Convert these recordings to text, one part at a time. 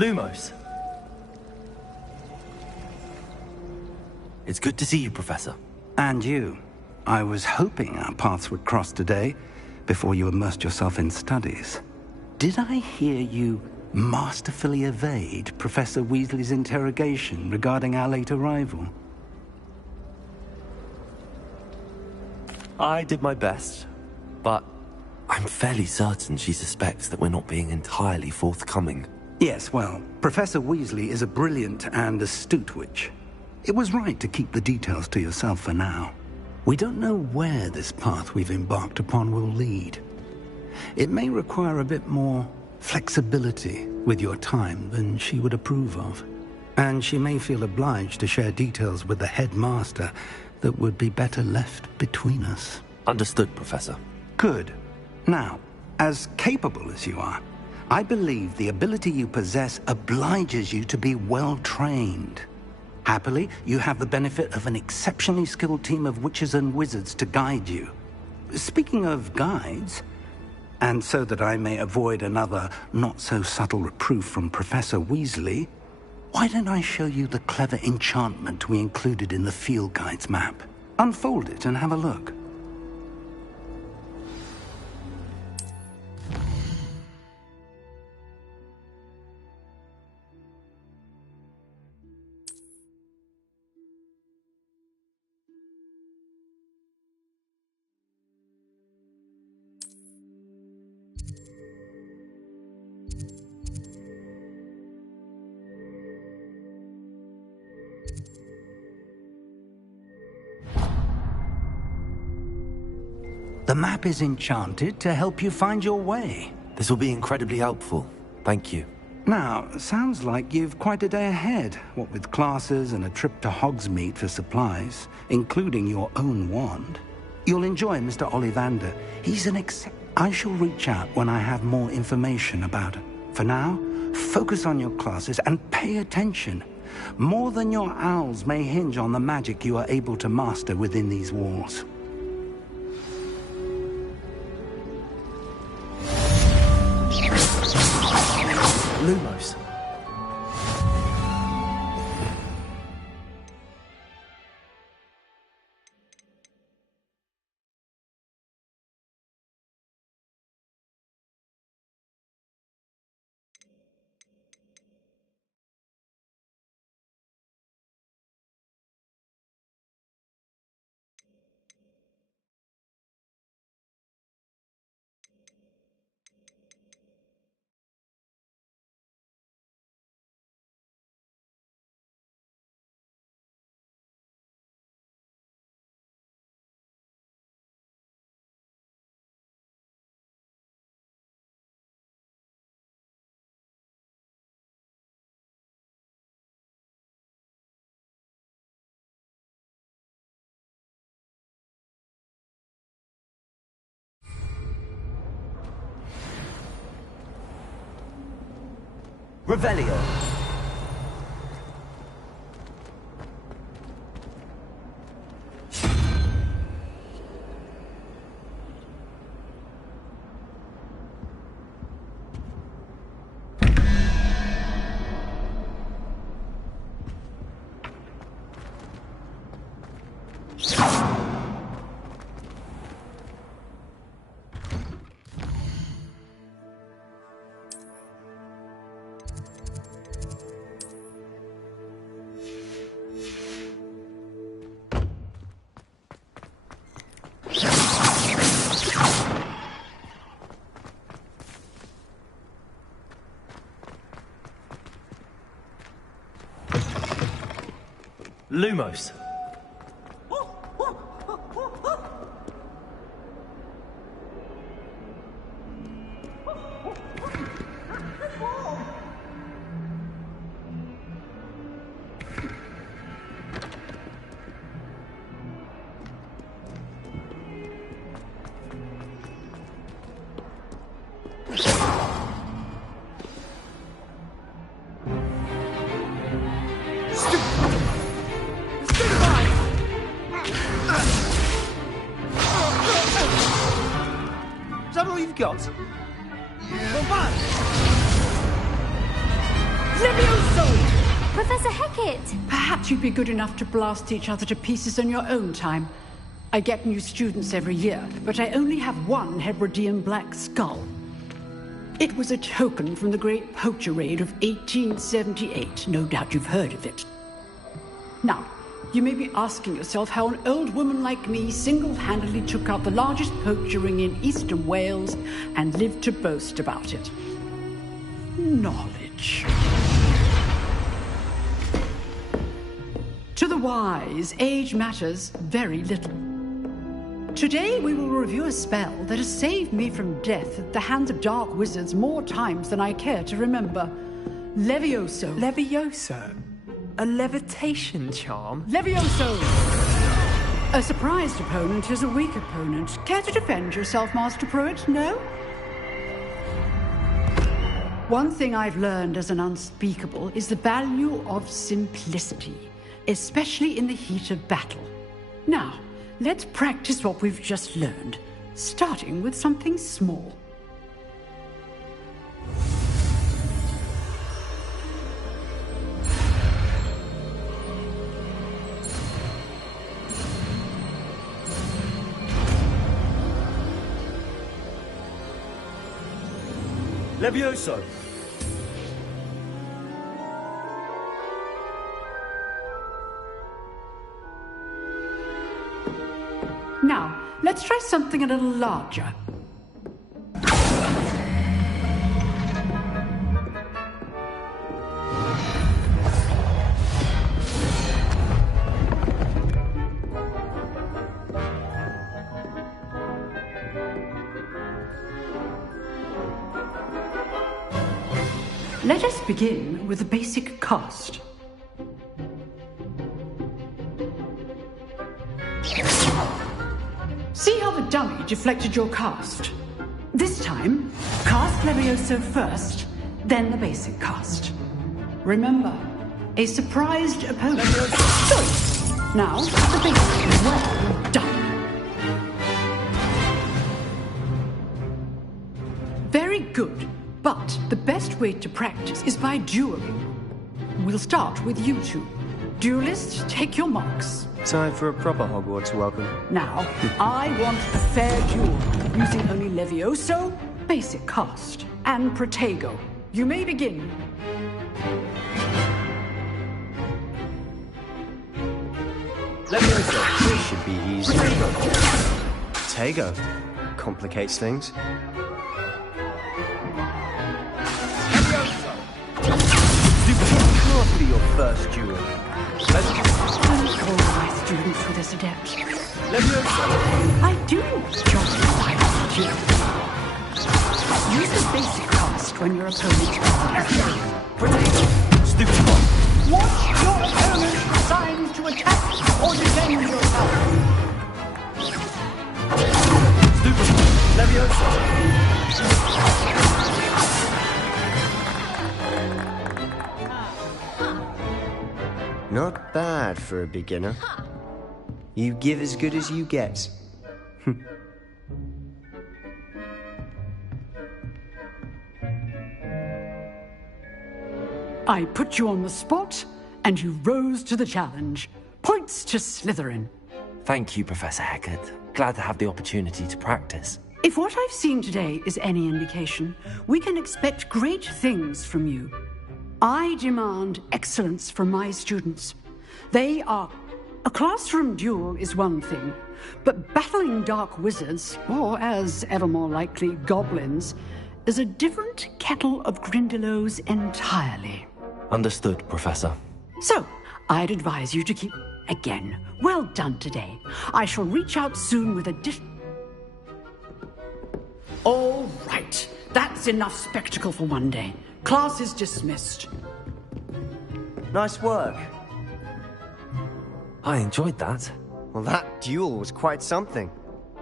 Lumos. It's good to see you, Professor. And you. I was hoping our paths would cross today, before you immersed yourself in studies. Did I hear you masterfully evade Professor Weasley's interrogation regarding our late arrival? I did my best, but I'm fairly certain she suspects that we're not being entirely forthcoming. Yes, well, Professor Weasley is a brilliant and astute witch. It was right to keep the details to yourself for now. We don't know where this path we've embarked upon will lead. It may require a bit more flexibility with your time than she would approve of. And she may feel obliged to share details with the headmaster that would be better left between us. Understood, Professor. Good. Now, as capable as you are, I believe the ability you possess obliges you to be well-trained. Happily, you have the benefit of an exceptionally skilled team of witches and wizards to guide you. Speaking of guides, and so that I may avoid another not-so-subtle reproof from Professor Weasley, why don't I show you the clever enchantment we included in the field guide's map? Unfold it and have a look. The map is enchanted to help you find your way. This will be incredibly helpful. Thank you. Now, sounds like you've quite a day ahead, what with classes and a trip to Hogsmeade for supplies, including your own wand. You'll enjoy Mr. Ollivander. He's an I shall reach out when I have more information about it. For now, focus on your classes and pay attention. More than your owls may hinge on the magic you are able to master within these walls. Lumos. Revelio. Lumos. Is that all you've got? Come back! Levioso! Professor Hecat! Perhaps you'd be good enough to blast each other to pieces on your own time. I get new students every year, but I only have one Hebridean black skull. It was a token from the Great Poacher Raid of 1878. No doubt you've heard of it. Now, you may be asking yourself how an old woman like me single-handedly took out the largest poacher ring in eastern Wales and lived to boast about it. Knowledge. To the wise, age matters very little. Today we will review a spell that has saved me from death at the hands of dark wizards more times than I care to remember. Levioso. Levioso? A levitation charm? Levioso! A surprised opponent is a weak opponent. Care to defend yourself, Master Pruitt? No? One thing I've learned as an unspeakable is the value of simplicity, especially in the heat of battle. Now, let's practice what we've just learned, starting with something small. Levioso! Now, let's try something a little larger. Let us begin with the basic cast. See how the dummy deflected your cast? This time, cast Levioso first, then the basic cast. Remember, a surprised opponent. Good. Now, the basic. Well done. Very good. But the best way to practice is by dueling. We'll start with you two. Duelists, take your marks. Time for a proper Hogwarts welcome. Now, I want a fair duel, using only Levioso, basic cast, and Protego. You may begin. Levioso. This should be easy. Protego. Complicates things. Can't be your first duel. Don't call my students with this adept. Levioso. I do enjoy my duel. Use the basic cast when your opponent Protego. Stupid one. Watch your opponent's signs to attack or defend yourself. Stupid one. Levioso. Not bad for a beginner. You give as good as you get. I put you on the spot, and you rose to the challenge. Points to Slytherin. Thank you, Professor Hecat. Glad to have the opportunity to practice. If what I've seen today is any indication, we can expect great things from you. I demand excellence from my students. They are... A classroom duel is one thing, but battling dark wizards, or as ever more likely, goblins, is a different kettle of Grindylows entirely. Understood, Professor. So, I'd advise you to keep... Again, well done today. I shall reach out soon with All right, that's enough spectacle for one day. Class is dismissed. Nice work. I enjoyed that. Well, that duel was quite something.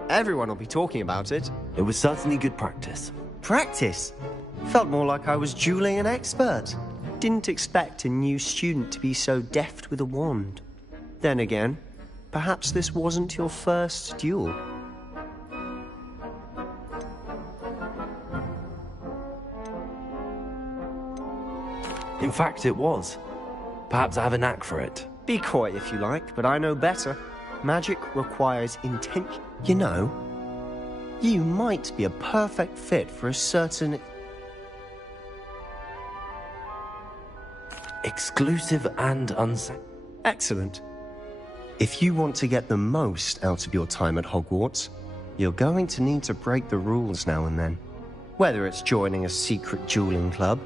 Everyone will be talking about it. It was certainly good practice. Practice? Felt more like I was dueling an expert. Didn't expect a new student to be so deft with a wand. Then again, perhaps this wasn't your first duel. In fact, it was. Perhaps I have a knack for it. Be coy if you like, but I know better. Magic requires intention. You know, you might be a perfect fit for a certain... Exclusive and unsanctioned. Excellent. If you want to get the most out of your time at Hogwarts, you're going to need to break the rules now and then. Whether it's joining a secret dueling club,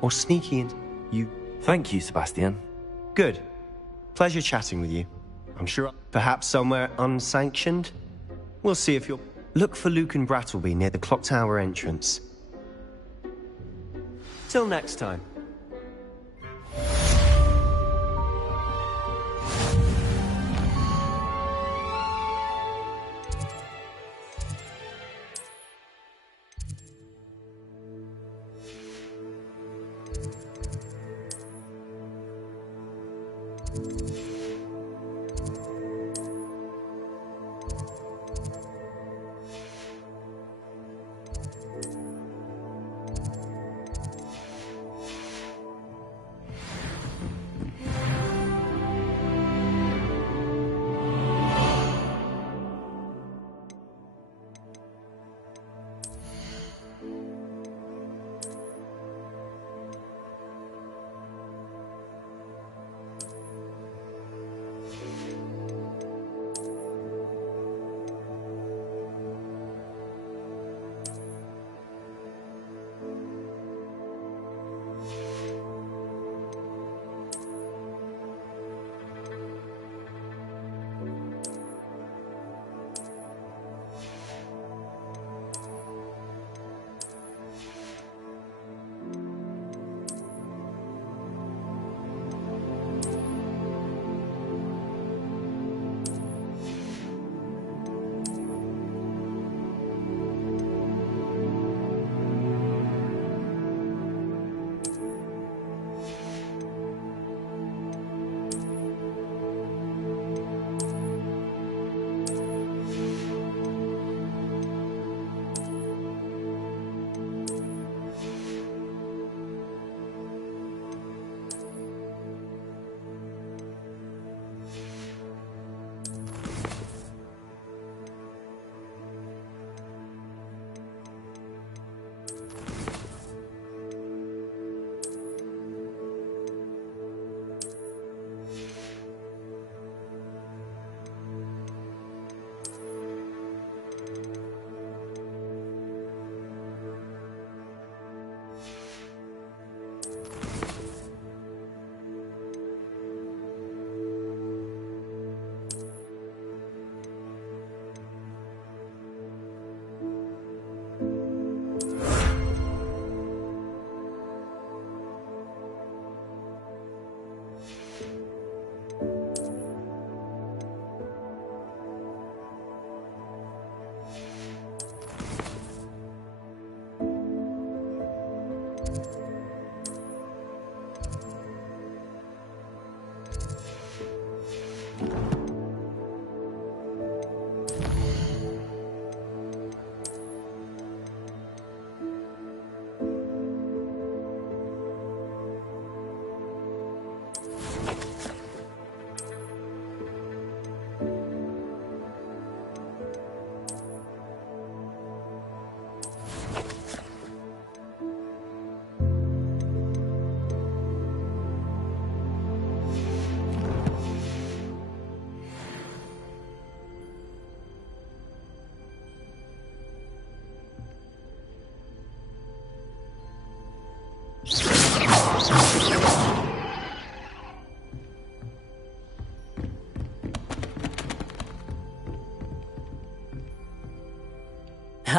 or sneaking in... You... Thank you, Sebastian. Good. Pleasure chatting with you. I'm sure perhaps somewhere unsanctioned? We'll see if you'll... Look for Luke and Brattleby near the clock tower entrance. Till next time.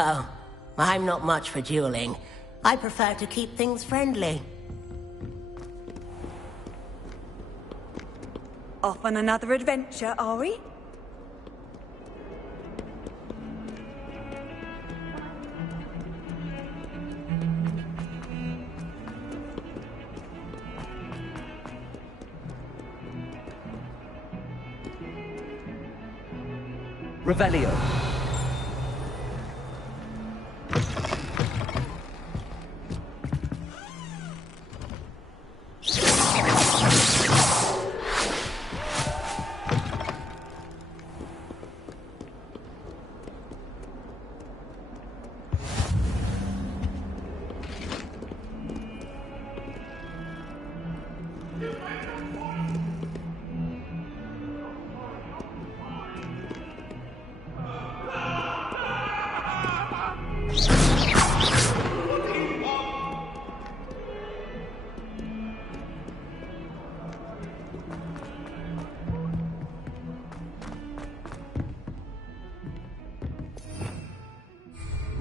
Oh, I'm not much for dueling. I prefer to keep things friendly. Off on another adventure, are we? Revelio.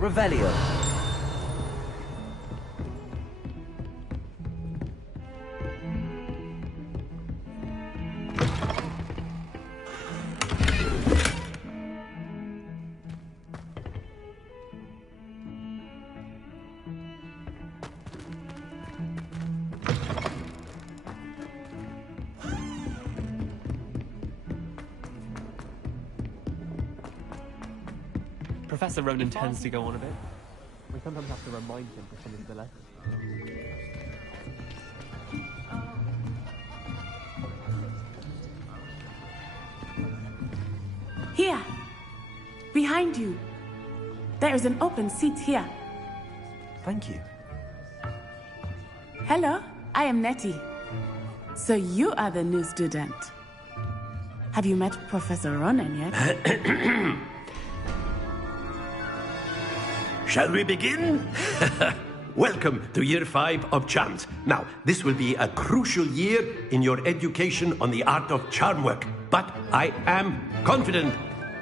Revelio. Professor Ronan tends to go on a bit. We sometimes have to remind him for some of the lessons. Here! Behind you! There is an open seat here. Thank you. Hello, I am Nettie. So you are the new student. Have you met Professor Ronan yet? Shall we begin? Welcome to Year 5 of Charms. Now, this will be a crucial year in your education on the art of charm work. But I am confident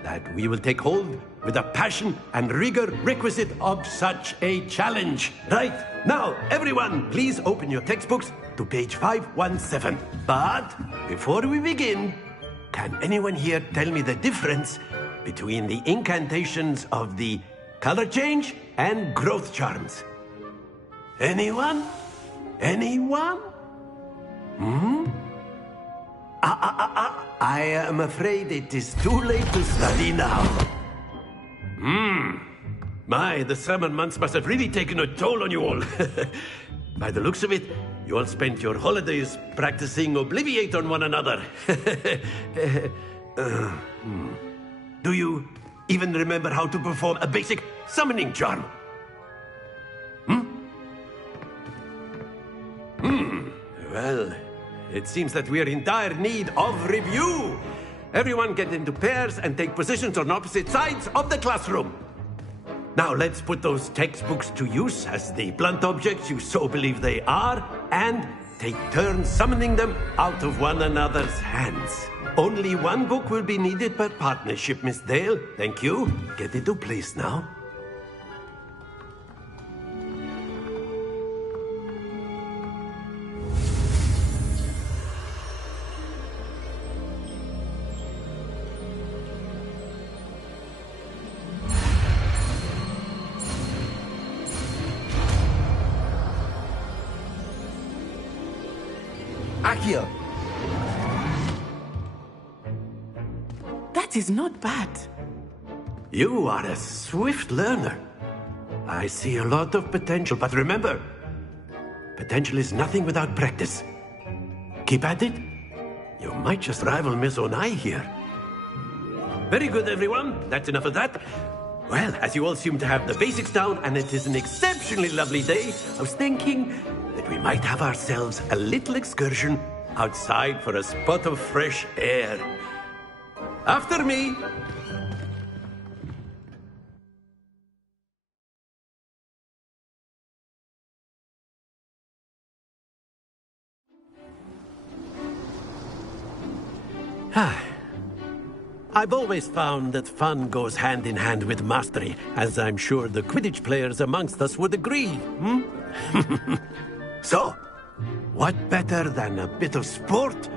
that we will take hold with the passion and rigor requisite of such a challenge. Right, now, everyone, please open your textbooks to page 517. But before we begin, can anyone here tell me the difference between the incantations of the color change and growth charms? Anyone? Anyone? I am afraid it is too late to study now. My, the summer months must have really taken a toll on you all. By the looks of it, you all spent your holidays practicing Obliviate on one another. Do you even remember how to perform a basic summoning charm? Well, it seems that we are in dire need of review. Everyone get into pairs and take positions on opposite sides of the classroom. Now let's put those textbooks to use as the blunt objects you so believe they are, and take turns summoning them out of one another's hands. Only one book will be needed per partnership, Miss Dale. Thank you. Get into place now. Accio. That is not bad. You are a swift learner. I see a lot of potential, but remember, potential is nothing without practice. Keep at it. You might just rival Miss Onai here. Very good, everyone. That's enough of that. Well, as you all seem to have the basics down, and it is an exceptionally lovely day, I was thinking that we might have ourselves a little excursion outside for a spot of fresh air. After me. I've always found that fun goes hand in hand with mastery, as I'm sure the Quidditch players amongst us would agree. So, what better than a bit of sport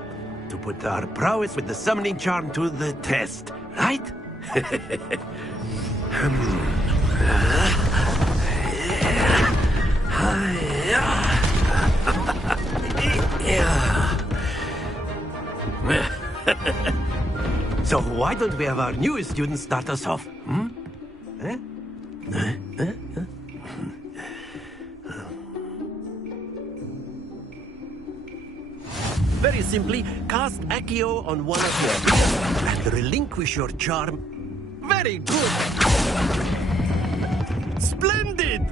to put our prowess with the summoning charm to the test, right? So why don't we have our newest student start us off? Very simply, cast Accio on one of your and relinquish your charm. Very good! Splendid!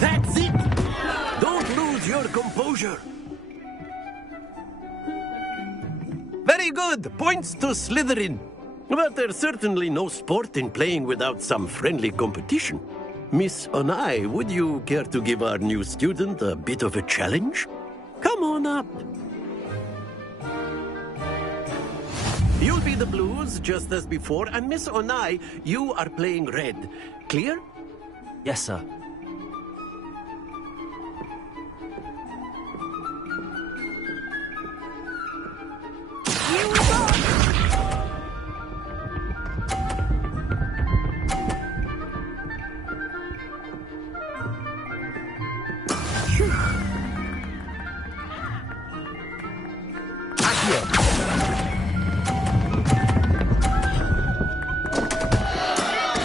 That's it! Don't lose your composure. Very good! Points to Slytherin. But there's certainly no sport in playing without some friendly competition. Miss Onai, would you care to give our new student a bit of a challenge? Come on up. You'll be the blues, just as before, and Miss Onai, you are playing red. Clear? Yes, sir. Here we go!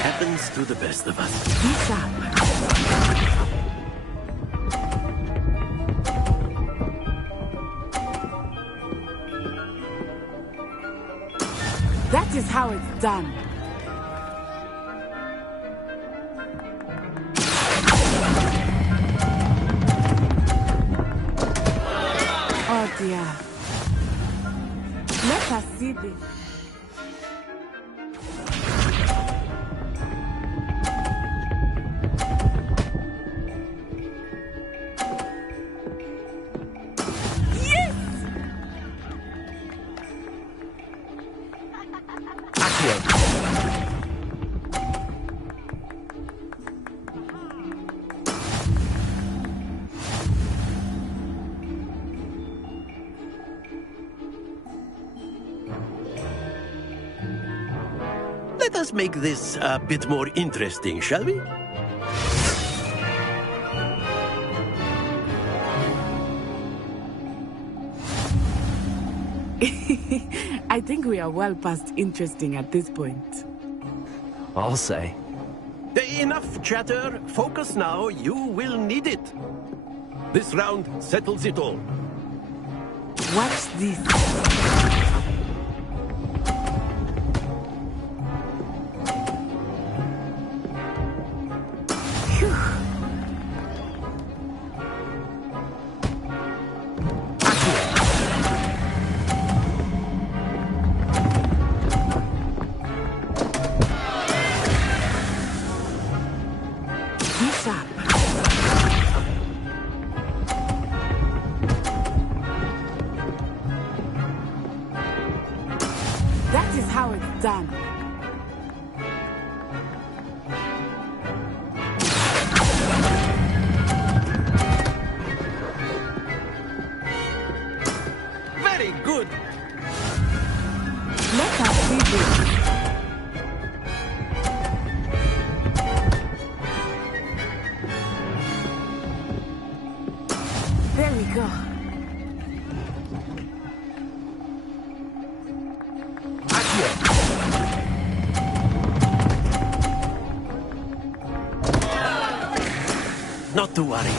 Happens to the best of us. Be sharp. That is how it's done. Oh dear. Let us see this. Let us make this a bit more interesting, shall we? I think we are well past interesting at this point. I'll say. Enough chatter. Focus now. You will need it. This round settles it all. Watch this. That is how it's done. Very good. Let us see this. There we go. Not to worry.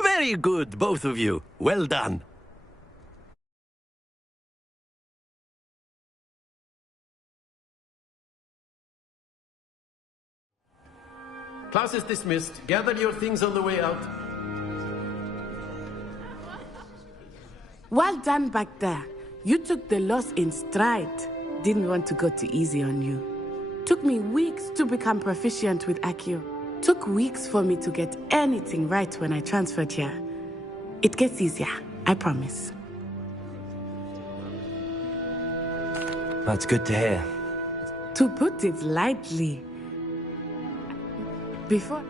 Very good, both of you. Well done. Class is dismissed. Gather your things on the way out. Well done back there. You took the loss in stride. Didn't want to go too easy on you. Took me weeks to become proficient with Accio. Took weeks for me to get anything right when I transferred here. It gets easier, I promise. That's good to hear. To put it lightly, before...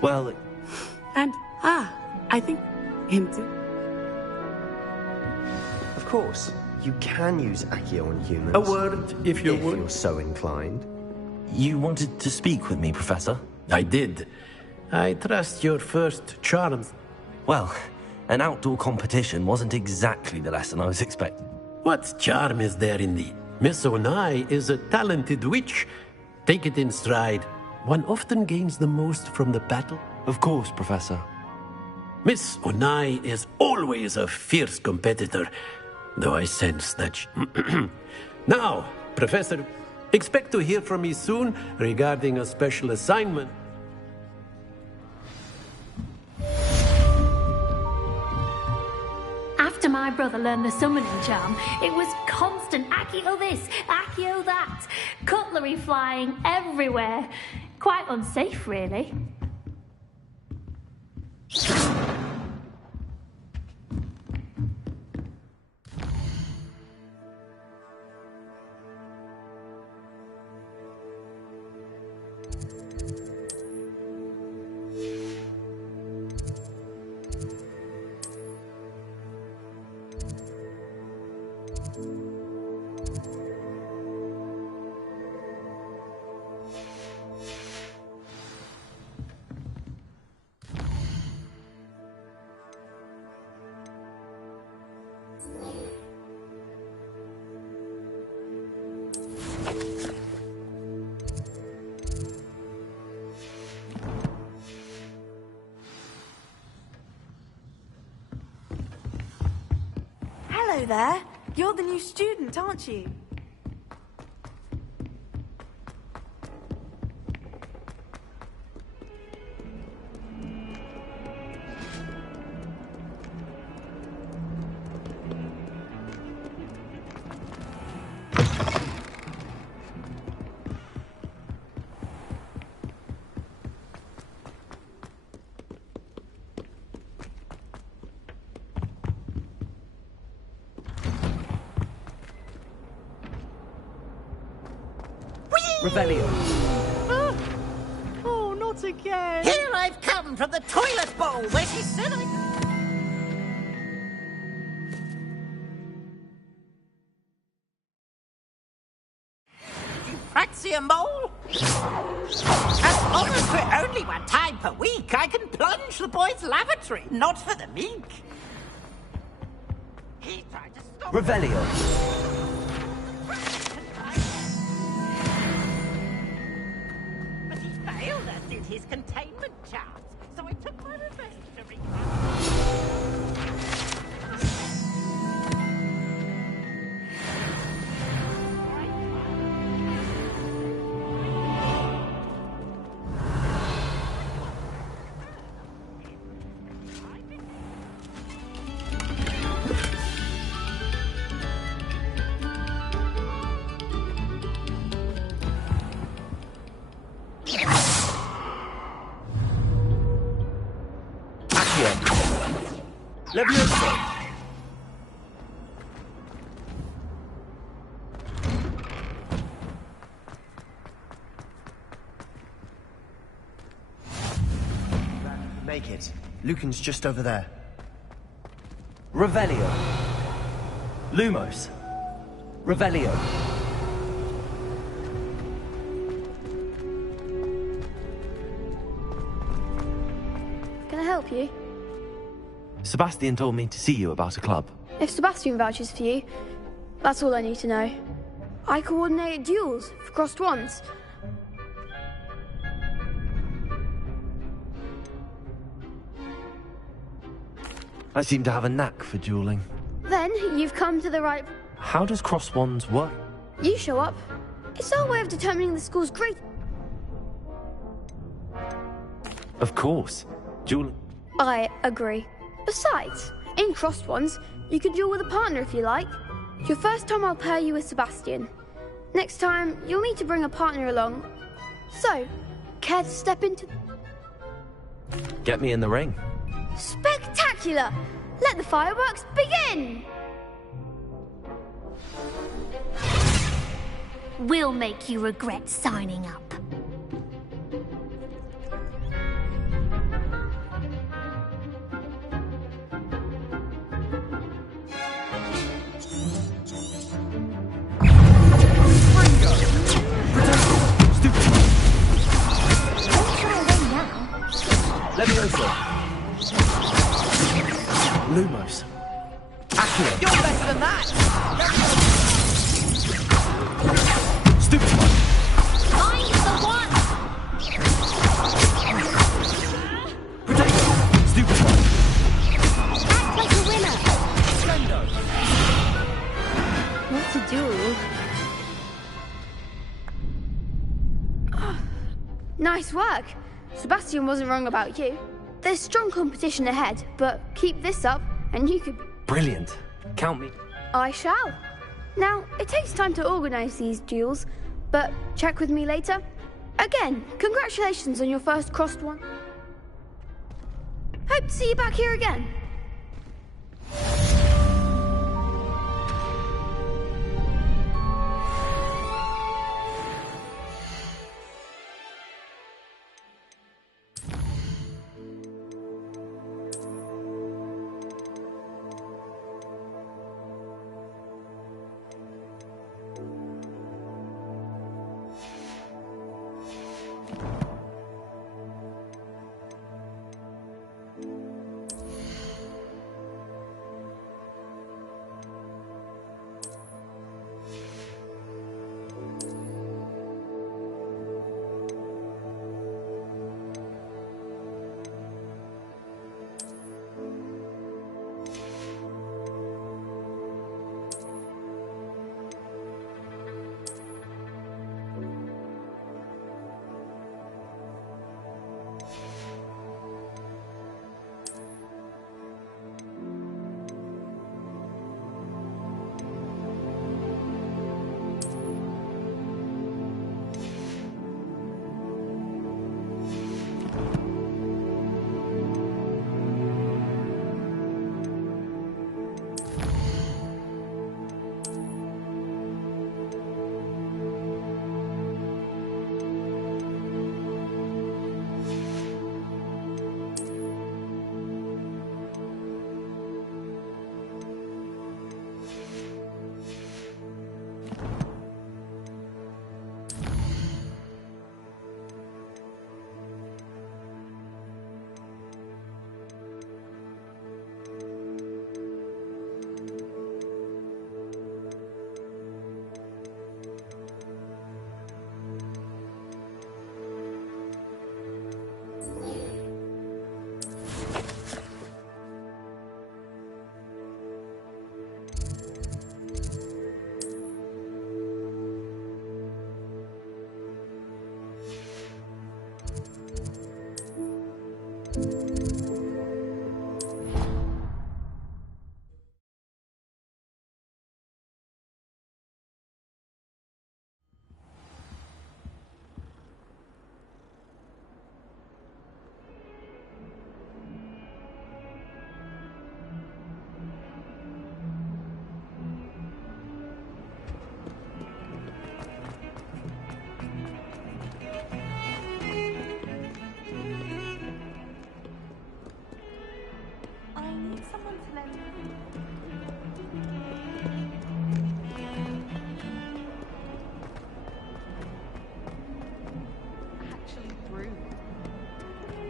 Well... And, I think into... Of course, you can use Accio on humans. A word, if you would. If you're so inclined. You wanted to speak with me, Professor? I did. I trust your first charms. Well, an outdoor competition wasn't exactly the lesson I was expecting. What charm is there in thee? Miss Onai is a talented witch. Take it in stride. One often gains the most from the battle. Of course, Professor. Miss Onai is always a fierce competitor, though I sense that Now, Professor, expect to hear from me soon regarding a special assignment. After my my brother learned the summoning charm, it was constant Accio this, Accio that. Cutlery flying everywhere. Quite unsafe, really. Hello there. You're the new student, aren't you? Revelio. Oh, not again. Here I've come from the toilet bowl where she said I... Fancy a mole? As long as for only 1 time per week, I can plunge the boy's lavatory, not for the meek. He tried to stop... Revelio. But he failed us in his containment charts, so I took my revenge to Levioso. Make it. Lucan's just over there. Revelio. Lumos. Revelio. Can I help you? Sebastian told me to see you about a club. If Sebastian vouches for you, that's all I need to know. I coordinate duels for crossed wands. I seem to have a knack for dueling. Then you've come to the right... How does cross wands work? You show up. It's our way of determining the school's great... Of course. Dueling... I agree. Besides, in crossed wands, you can duel with a partner if you like. Your first time I'll pair you with Sebastian. Next time, you'll need to bring a partner along. So, care to step into... Get me in the ring. Spectacular! Let the fireworks begin! We'll make you regret signing up. Levioso. Lumos. Accio. You're better than that! Stupid one. I'm the one! Potato. Stupid one. Act like a winner! Slendo. What to do? Nice work. Sebastian wasn't wrong about you. There's strong competition ahead, but keep this up and you could... Brilliant. Count me. I shall. Now, it takes time to organise these duels, but check with me later. Again, congratulations on your first crossed one. Hope to see you back here again.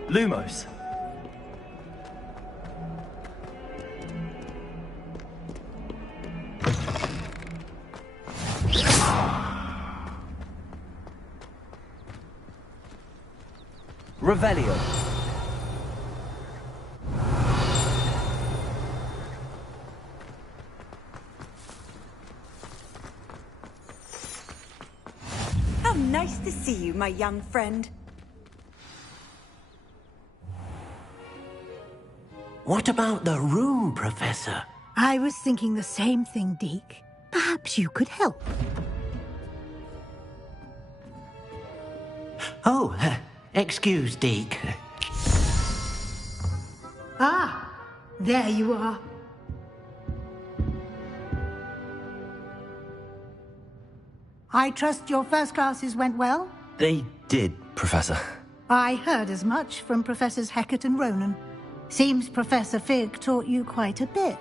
Lumos. Revelio. How nice to see you, my young friend. What about the room, Professor? I was thinking the same thing, Deke. Perhaps you could help. Oh, excuse, Deke. Ah, there you are. I trust your first classes went well? They did, Professor. I heard as much from Professors Hecat and Ronan. Seems Professor Fig taught you quite a bit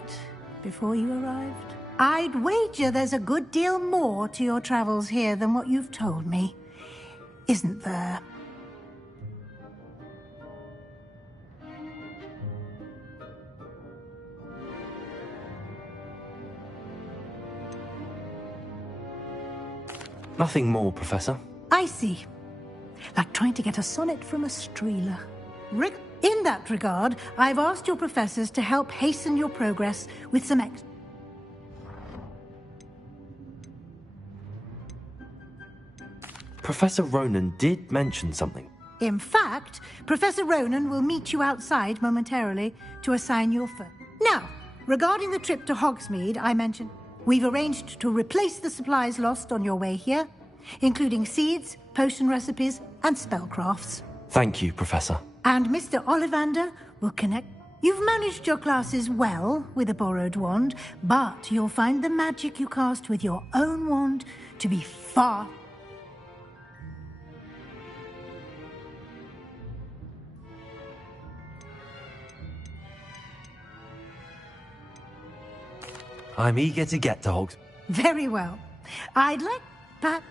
before you arrived. I'd wager there's a good deal more to your travels here than what you've told me. Isn't there? Nothing more, Professor. I see. Like trying to get a sonnet from a streeler. In that regard, I've asked your professors to help hasten your progress with some Professor Ronan did mention something. In fact, Professor Ronan will meet you outside momentarily to assign your first. Now, regarding the trip to Hogsmeade I mentioned, we've arranged to replace the supplies lost on your way here, including seeds, potion recipes, and spellcrafts. Thank you, Professor. And Mr. Ollivander will connect. You've managed your classes well with a borrowed wand, but you'll find the magic you cast with your own wand to be far... I'm eager to get to Hogs. Very well. I'd like that...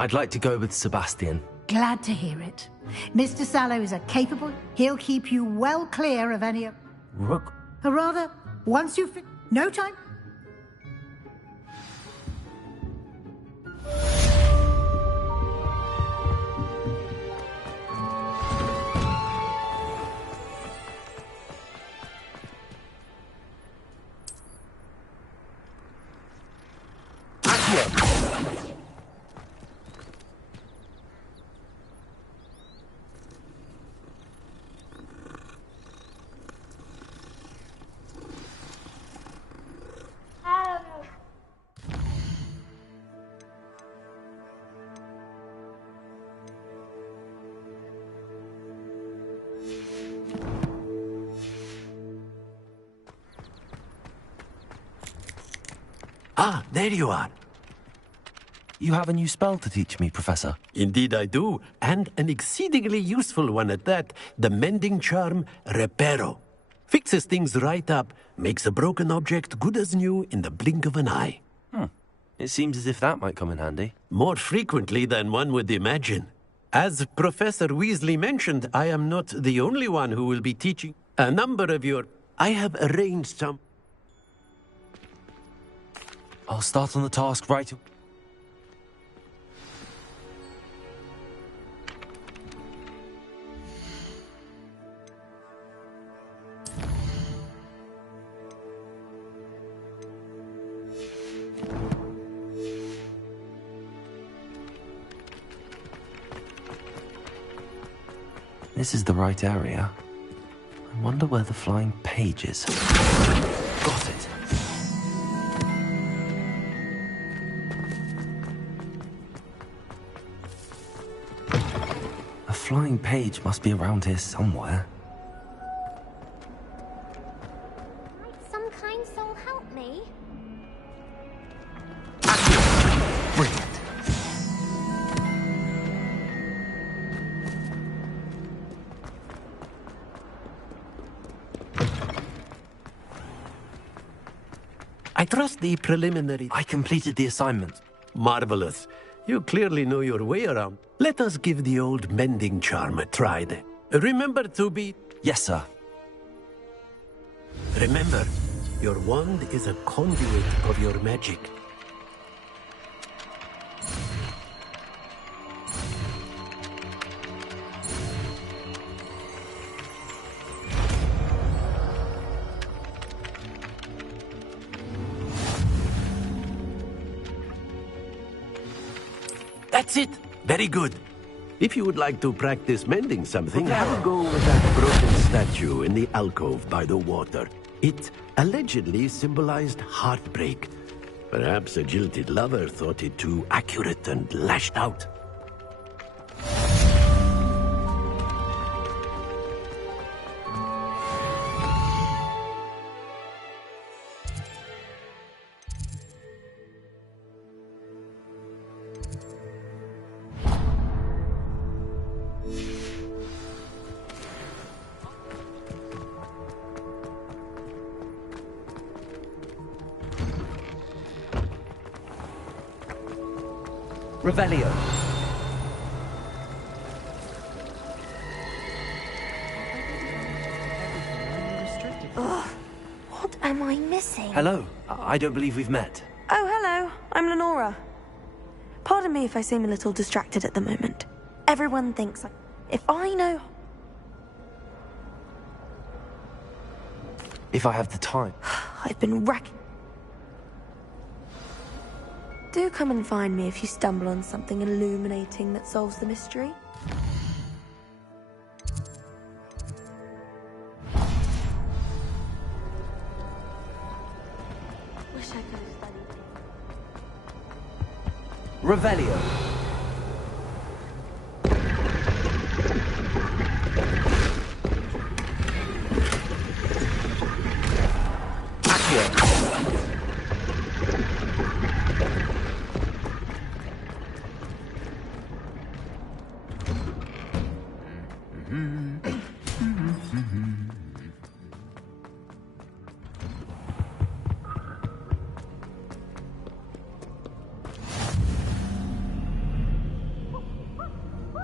I'd like to go with Sebastian. Glad to hear it. Mr. Sallow is a capable... He'll keep you well clear of any... Rook? Or rather, once you've... No time. Ah, there you are. You have a new spell to teach me, Professor. Indeed I do, and an exceedingly useful one at that. The mending charm, Reparo. Fixes things right up, makes a broken object good as new in the blink of an eye. It seems as if that might come in handy. More frequently than one would imagine. As Professor Weasley mentioned, I am not the only one who will be teaching a number of your... I have arranged some... I'll start on the task right away. This is the right area. I wonder where the flying page is. Got it. A flying page must be around here somewhere. Might some kind soul help me? Brilliant. I trust the preliminary... I completed the assignment. Marvelous. You clearly know your way around. Let us give the old mending charm a try then. Remember to be... Yes, sir. Remember, your wand is a conduit of your magic. That's it! Very good. If you would like to practice mending something, have a go with that broken statue in the alcove by the water. It allegedly symbolized heartbreak. Perhaps a jilted lover thought it too accurate and lashed out. Revelio. Ugh, what am I missing? Hello. I don't believe we've met. Oh, hello. I'm Lenora. Pardon me if I seem a little distracted at the moment. Everyone thinks if I know... If I have the time. I've been racking... Do come and find me if you stumble on something illuminating that solves the mystery. Wish I could have studied. Revelio.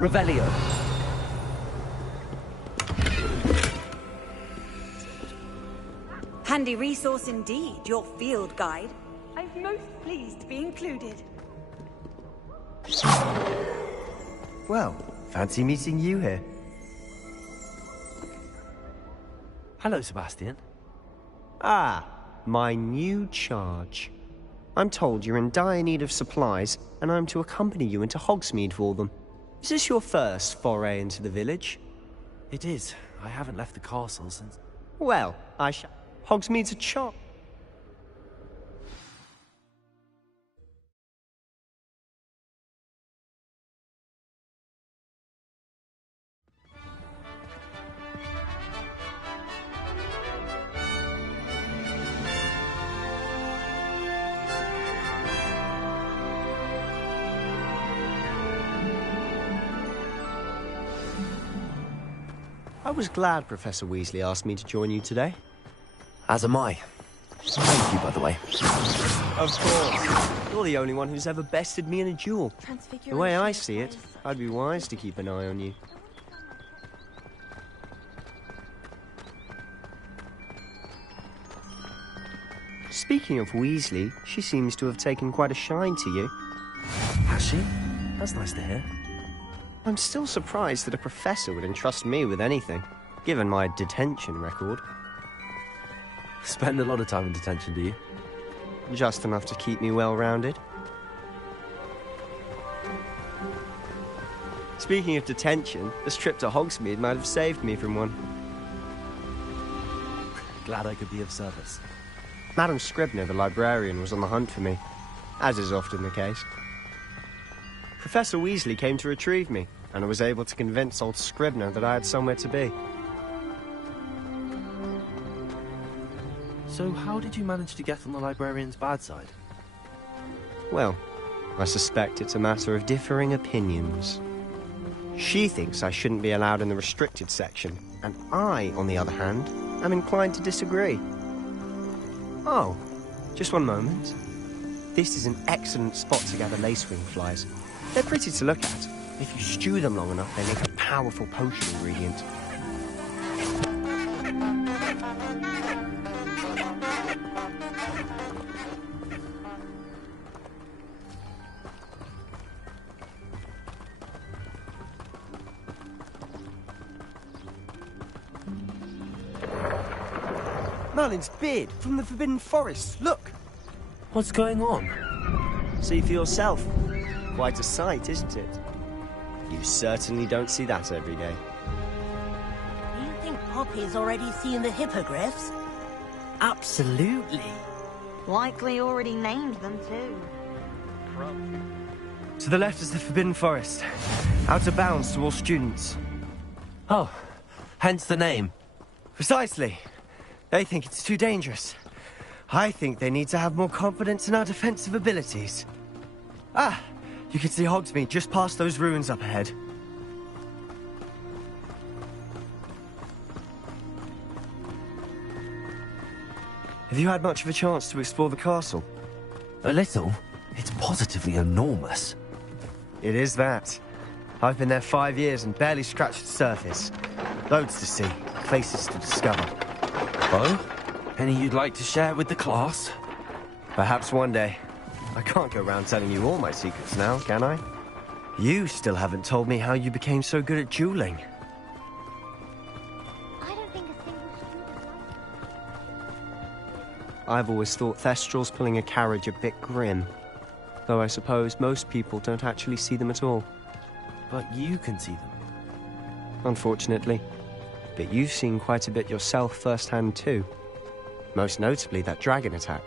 Revelio. Handy resource indeed, your field guide. I'm most pleased to be included. Well, fancy meeting you here. Hello, Sebastian. Ah, my new charge. I'm told you're in dire need of supplies, and I'm to accompany you into Hogsmeade for them. Is this your first foray into the village? It is. I haven't left the castle since... Well, Hogsmeade's a chop. I was glad Professor Weasley asked me to join you today. As am I. Thank you, by the way. Of course. You're the only one who's ever bested me in a duel. The way I see it, I'd be wise to keep an eye on you. Speaking of Weasley, she seems to have taken quite a shine to you. Has she? That's nice to hear. I'm still surprised that a professor would entrust me with anything, given my detention record. Spend a lot of time in detention, do you? Just enough to keep me well-rounded. Speaking of detention, this trip to Hogsmeade might have saved me from one. Glad I could be of service. Madam Scribner, the librarian, was on the hunt for me, as is often the case. Professor Weasley came to retrieve me, and I was able to convince old Scribner that I had somewhere to be. So how did you manage to get on the librarian's bad side? Well, I suspect it's a matter of differing opinions. She thinks I shouldn't be allowed in the restricted section, and I, on the other hand, am inclined to disagree. Oh, just one moment. This is an excellent spot to gather lacewing flies. They're pretty to look at. If you stew them long enough, they make a powerful potion ingredient. Merlin's beard from the Forbidden Forest. Look! What's going on? See for yourself. Quite a sight, isn't it? You certainly don't see that every day. Do you think Poppy's already seen the hippogriffs? Absolutely. Likely already named them too. To the left is the Forbidden Forest. Out of bounds to all students. Oh, hence the name. Precisely. They think it's too dangerous. I think they need to have more confidence in our defensive abilities. Ah, you can see Hogsmeade just past those ruins up ahead. Have you had much of a chance to explore the castle? A little. It's positively enormous. It is that. I've been there 5 years and barely scratched the surface. Loads to see, places to discover. Oh? Any you'd like to share with the class? Perhaps one day. I can't go around telling you all my secrets now, can I? You still haven't told me how you became so good at dueling. I don't think a single student I've always thought Thestral's pulling a carriage a bit grim. Though I suppose most people don't actually see them at all. But you can see them. Unfortunately. But you've seen quite a bit yourself firsthand too. Most notably that dragon attack.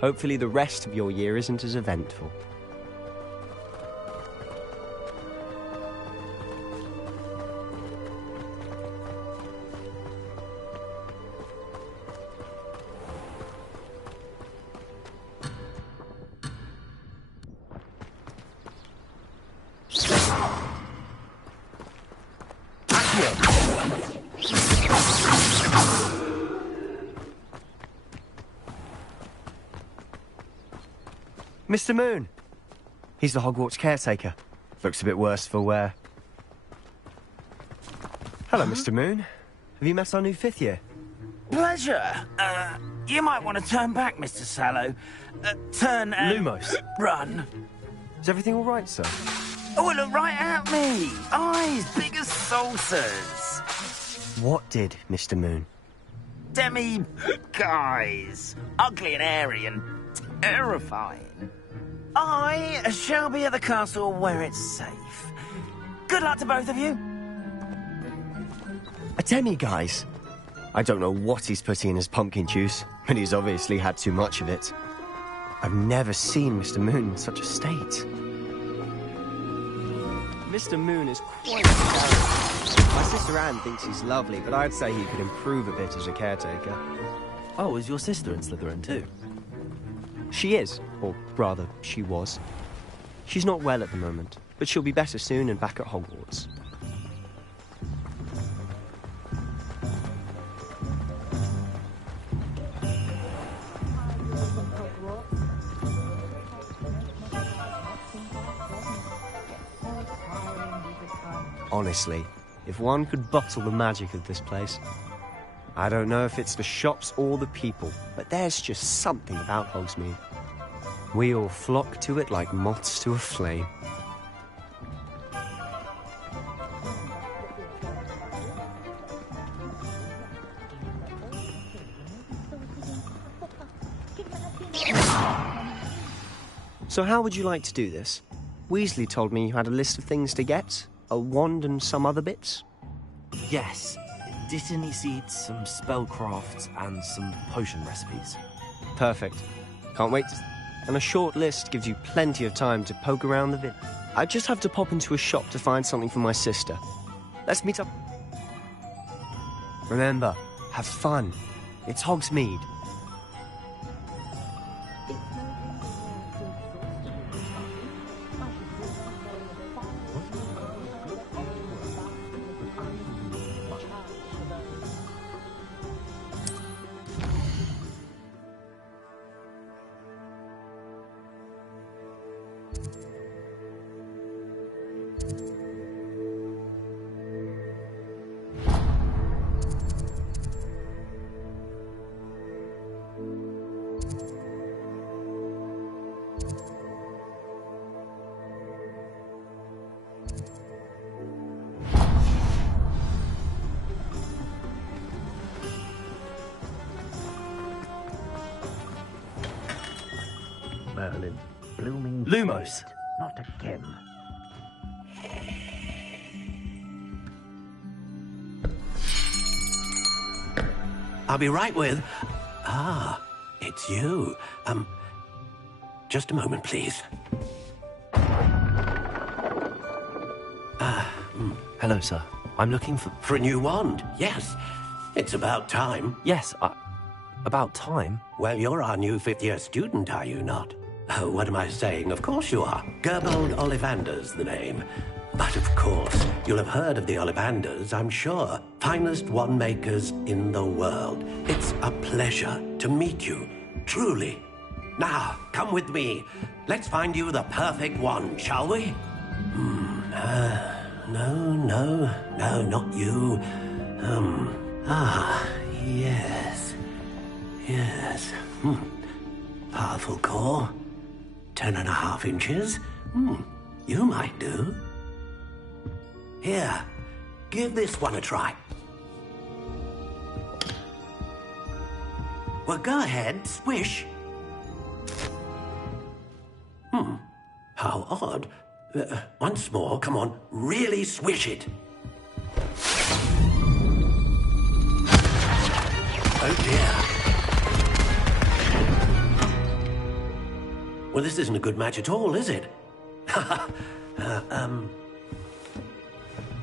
Hopefully the rest of your year isn't as eventful. Mr. Moon! He's the Hogwarts caretaker. Looks a bit worse for wear. Hello, Mr. Moon. Have you met our new 5th year? Pleasure. You might want to turn back, Mr. Sallow. Turn and... Lumos. Run. Is everything all right, sir? Oh, look right at me. Eyes big as saucers. What did, Mr. Moon? Guys. Ugly and hairy and terrifying. I shall be at the castle where it's safe. Good luck to both of you. A demi-guise? I don't know what he's putting in his pumpkin juice, but he's obviously had too much of it. I've never seen Mr. Moon in such a state. Mr. Moon is quite embarrassing. My sister Anne thinks he's lovely, but I'd say he could improve a bit as a caretaker. Oh, is your sister in Slytherin too? She is, or rather, she was. She's not well at the moment, but she'll be better soon and back at Hogwarts. Honestly, if one could bottle the magic of this place. I don't know if it's the shops or the people, but there's just something about Hogsmeade. We all flock to it like moths to a flame. So how would you like to do this? Weasley told me you had a list of things to get, a wand and some other bits. Yes. Dittany seeds, some spellcrafts, and some potion recipes. Perfect. Can't wait. And a short list gives you plenty of time to poke around the village. I just have to pop into a shop to find something for my sister. Let's meet up. Remember, have fun. It's Hogsmeade. Merlin, blooming... Lumos! Not again. I'll be right with... Ah, it's you. Just a moment, please. Hello, sir. I'm looking for... For a new wand, yes. It's about time. Yes, about time? Well, you're our new 5th-year student, are you not? Oh, what am I saying? Of course you are. Gerbold Ollivander's the name. But of course, you'll have heard of the Ollivanders, I'm sure. Finest wand makers in the world. It's a pleasure to meet you, truly. Now, come with me. Let's find you the perfect wand, shall we? No, not you. Yes. Powerful core. 10.5 inches. You might do. Here, give this one a try. Well, go ahead, swish. How odd. Once more, come on, really swish it. Oh dear. Well, this isn't a good match at all, is it?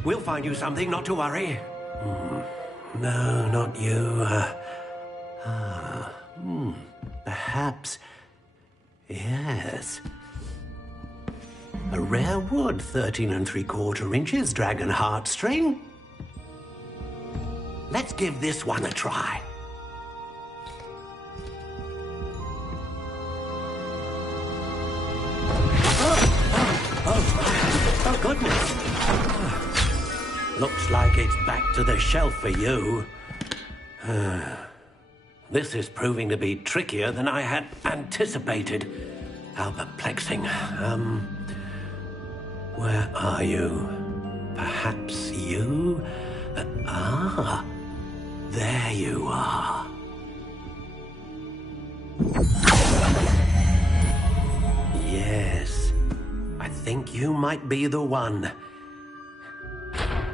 We'll find you something, not to worry. No, not you. Perhaps. Yes. A rare wood, 13 3/4 inches, dragon heartstring. Let's give this one a try. Oh, goodness. Looks like it's back to the shelf for you. This is proving to be trickier than I had anticipated. How perplexing. Where are you? Perhaps you? There you are. Yes, I think you might be the one.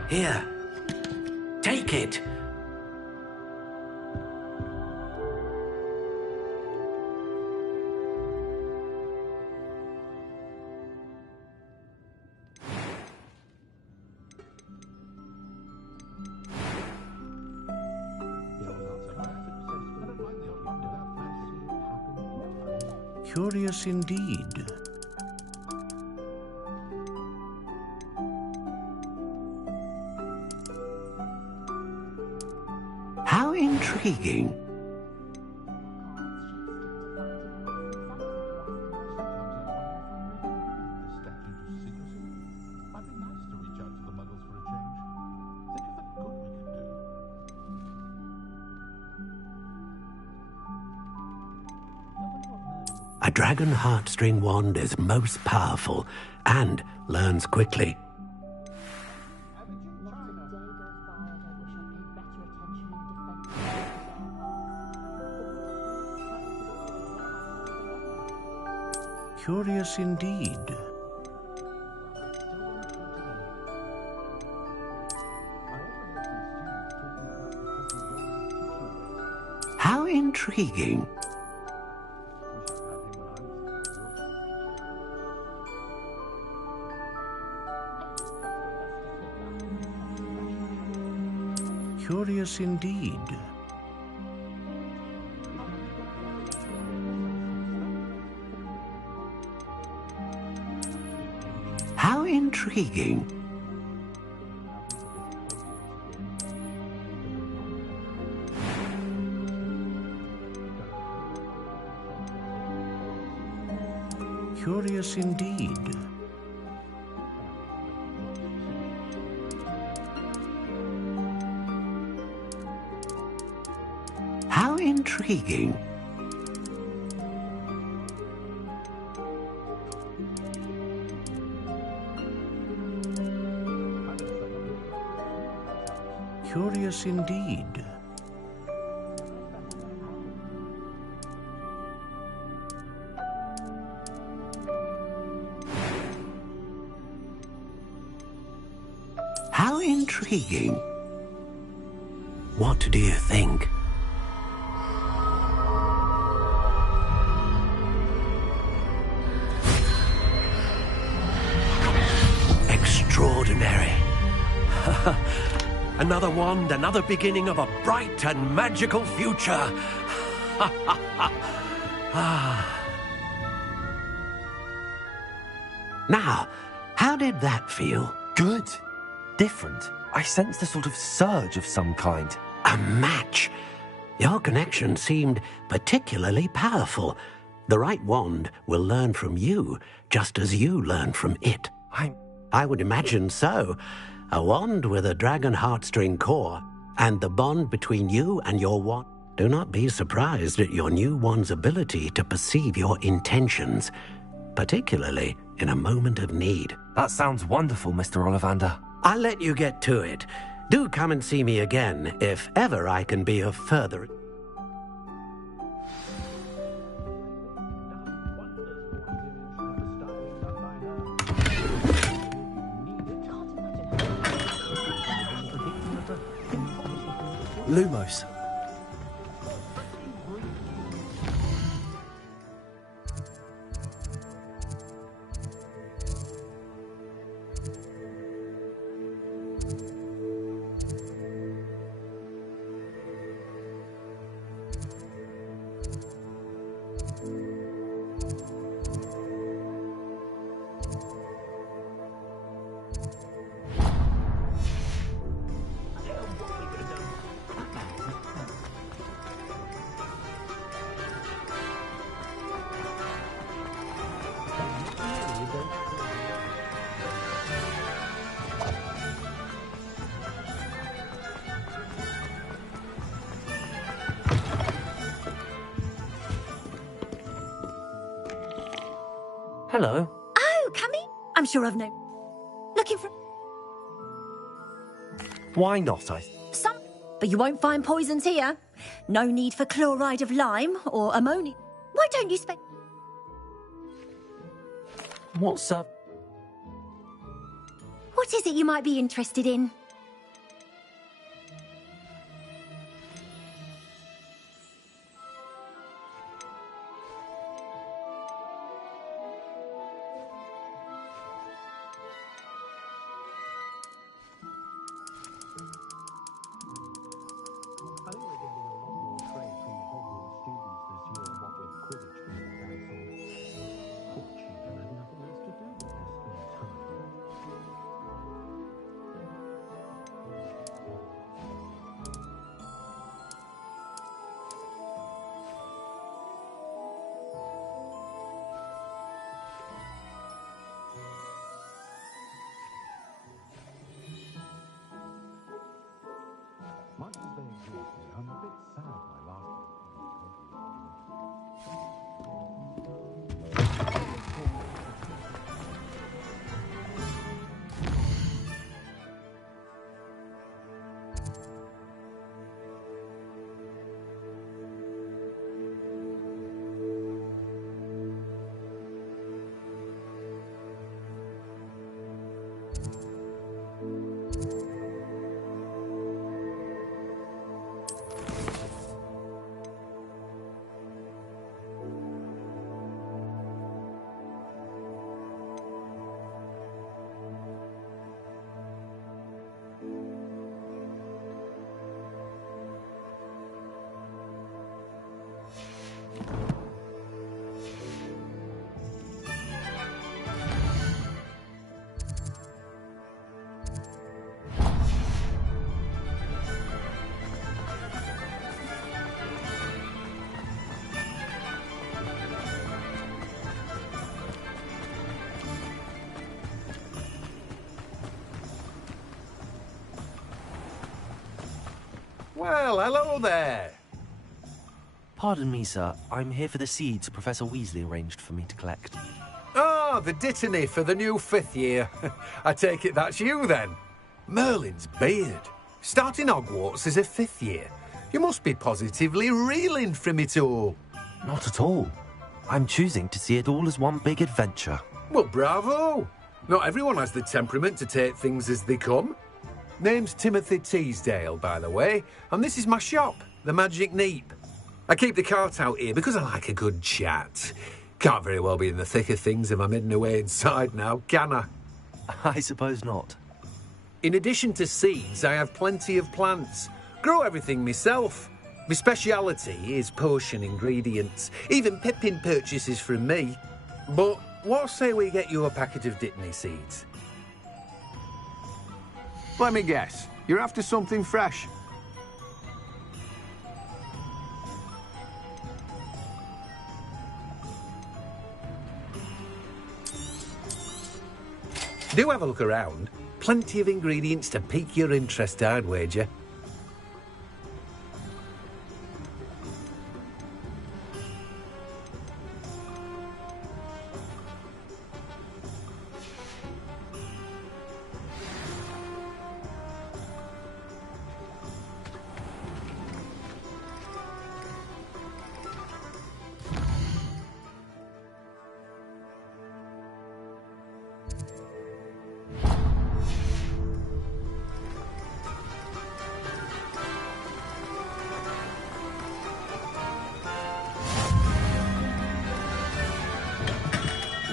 Here, take it. Curious indeed. How intriguing. A dragon heartstring wand is most powerful and learns quickly. Curious indeed. How intriguing. Curious indeed. How intriguing. Curious indeed. How intriguing. Curious indeed. How intriguing. What do you think? Extraordinary. Another wand, another beginning of a bright and magical future. Now, how did that feel? Good. Different. I sensed a sort of surge of some kind. A match. Your connection seemed particularly powerful. The right wand will learn from you, just as you learn from it. I would imagine so. A wand with a dragon heartstring core, and the bond between you and your wand. Do not be surprised at your new wand's ability to perceive your intentions, particularly in a moment of need. That sounds wonderful, Mr. Ollivander. I'll let you get to it. Do come and see me again, if ever I can be of further... Lumos. Hello. Oh, Cammy? I'm sure I've known. Looking for Why not? some, but you won't find poisons here. No need for chloride of lime or ammonia. Why don't you spend... What's up? What is it you might be interested in? I think we're getting a lot more praise from the Hogwarts students this year, what with Quidditch being cancelled. Poor children had nothing else to do but to spend time. Much as they exhaust me, I'm a bit sad my last Well, hello there. Pardon me, sir. I'm here for the seeds Professor Weasley arranged for me to collect. Ah, the dittany for the new 5th year. I take it that's you, then. Merlin's beard. Starting Hogwarts as a 5th year. You must be positively reeling from it all. Not at all. I'm choosing to see it all as one big adventure. Well, bravo. Not everyone has the temperament to take things as they come. Name's Timothy Teasdale, by the way, and this is my shop, the Magic Neep. I keep the cart out here because I like a good chat. Can't very well be in the thick of things if I'm hidden away inside now, can I? I suppose not. In addition to seeds, I have plenty of plants. Grow everything myself. My speciality is potion ingredients. Even Pippin purchases from me. But what say we get you a packet of Dittany seeds? Let me guess. You're after something fresh. Do have a look around. Plenty of ingredients to pique your interest, I'd wager.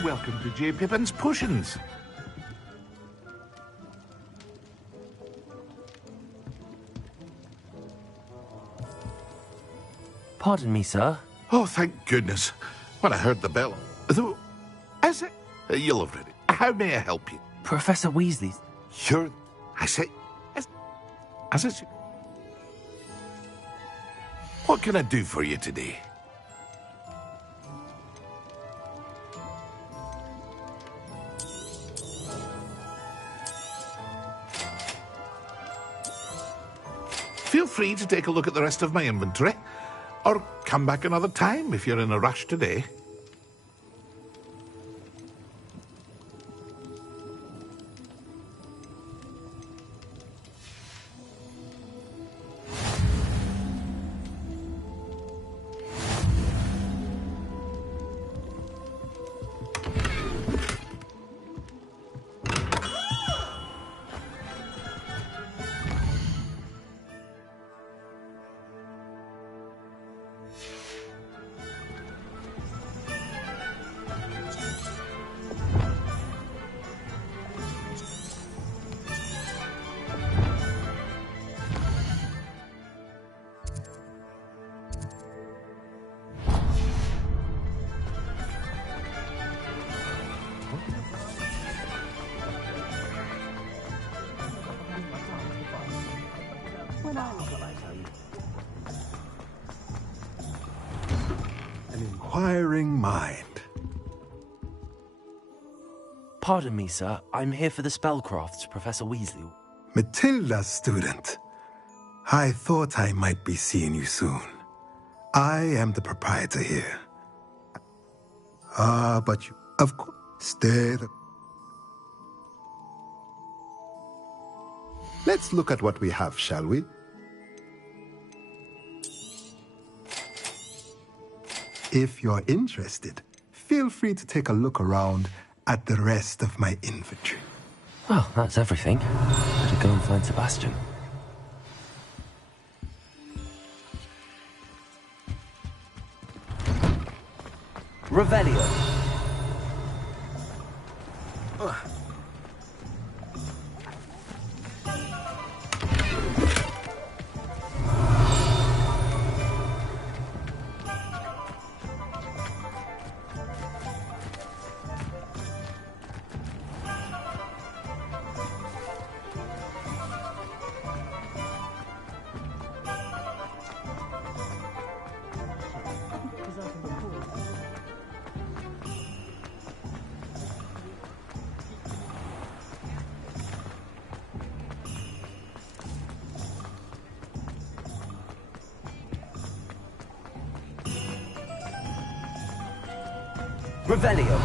Welcome to J. Pippin's Potions. Pardon me, sir. Oh, thank goodness. When I heard the bell... Though... Is it? You'll have read it. How may I help you? Professor Weasley's... You're... I say... As it's... What can I do for you today? Feel free to take a look at the rest of my inventory, or come back another time if you're in a rush today. An inquiring mind. Pardon me, sir. I'm here for the spellcrafts, Professor Weasley. Matilda, student. I thought I might be seeing you soon. I am the proprietor here. But you, of course, stay the... Let's look at what we have, shall we? If you're interested, feel free to take a look around at the rest of my inventory. Well, that's everything. Better go and find Sebastian. Revelio. Revelio.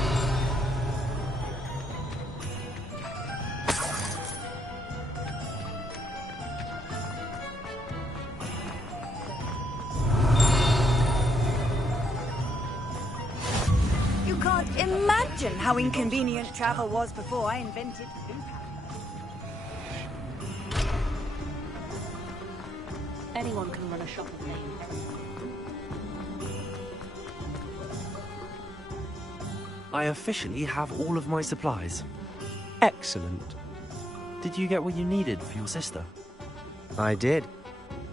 You can't imagine how inconvenient travel was before I invented food. Anyone can run a shop with me. I officially have all of my supplies. Excellent. Did you get what you needed for your sister? I did.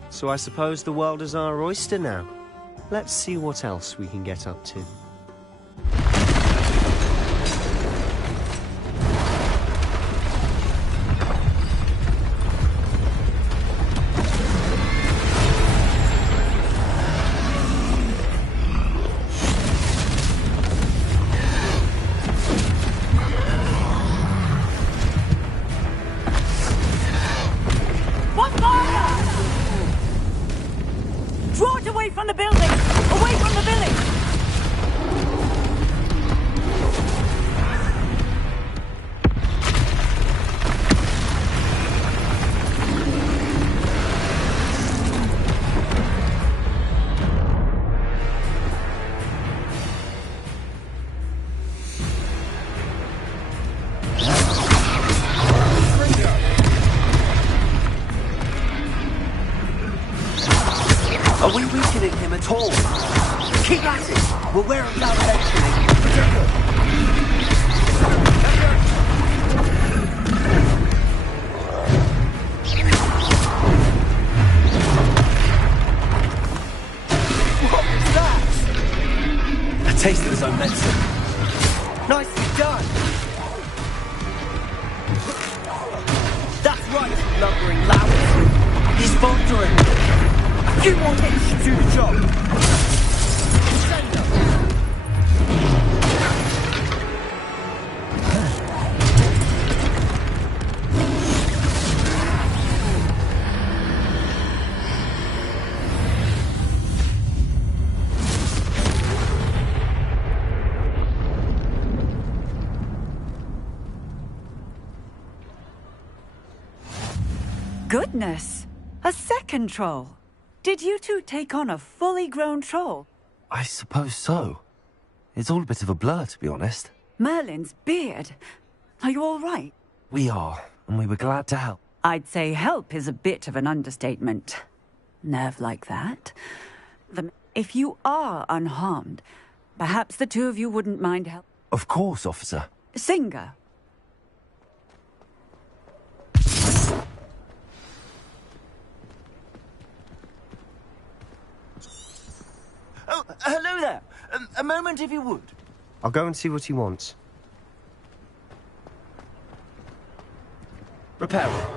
So I suppose the world is our oyster now. Let's see what else we can get up to. Draw it away from the building! Away from the village! Are we weakening him at all? Keep at it! We'll wear him down eventually. We're good. Nicely done! That's right, lumbering loud. He's faltering. A few more hits should do the job. Goodness! A second troll! Did you two take on a fully grown troll? I suppose so. It's all a bit of a blur, to be honest. Merlin's beard. Are you all right? We are, and we were glad to help. I'd say help is a bit of an understatement. Nerve like that. If you are unharmed, perhaps the two of you wouldn't mind help. Of course, officer. Singer. Oh, hello there. A moment, if you would. I'll go and see what he wants. Reparo.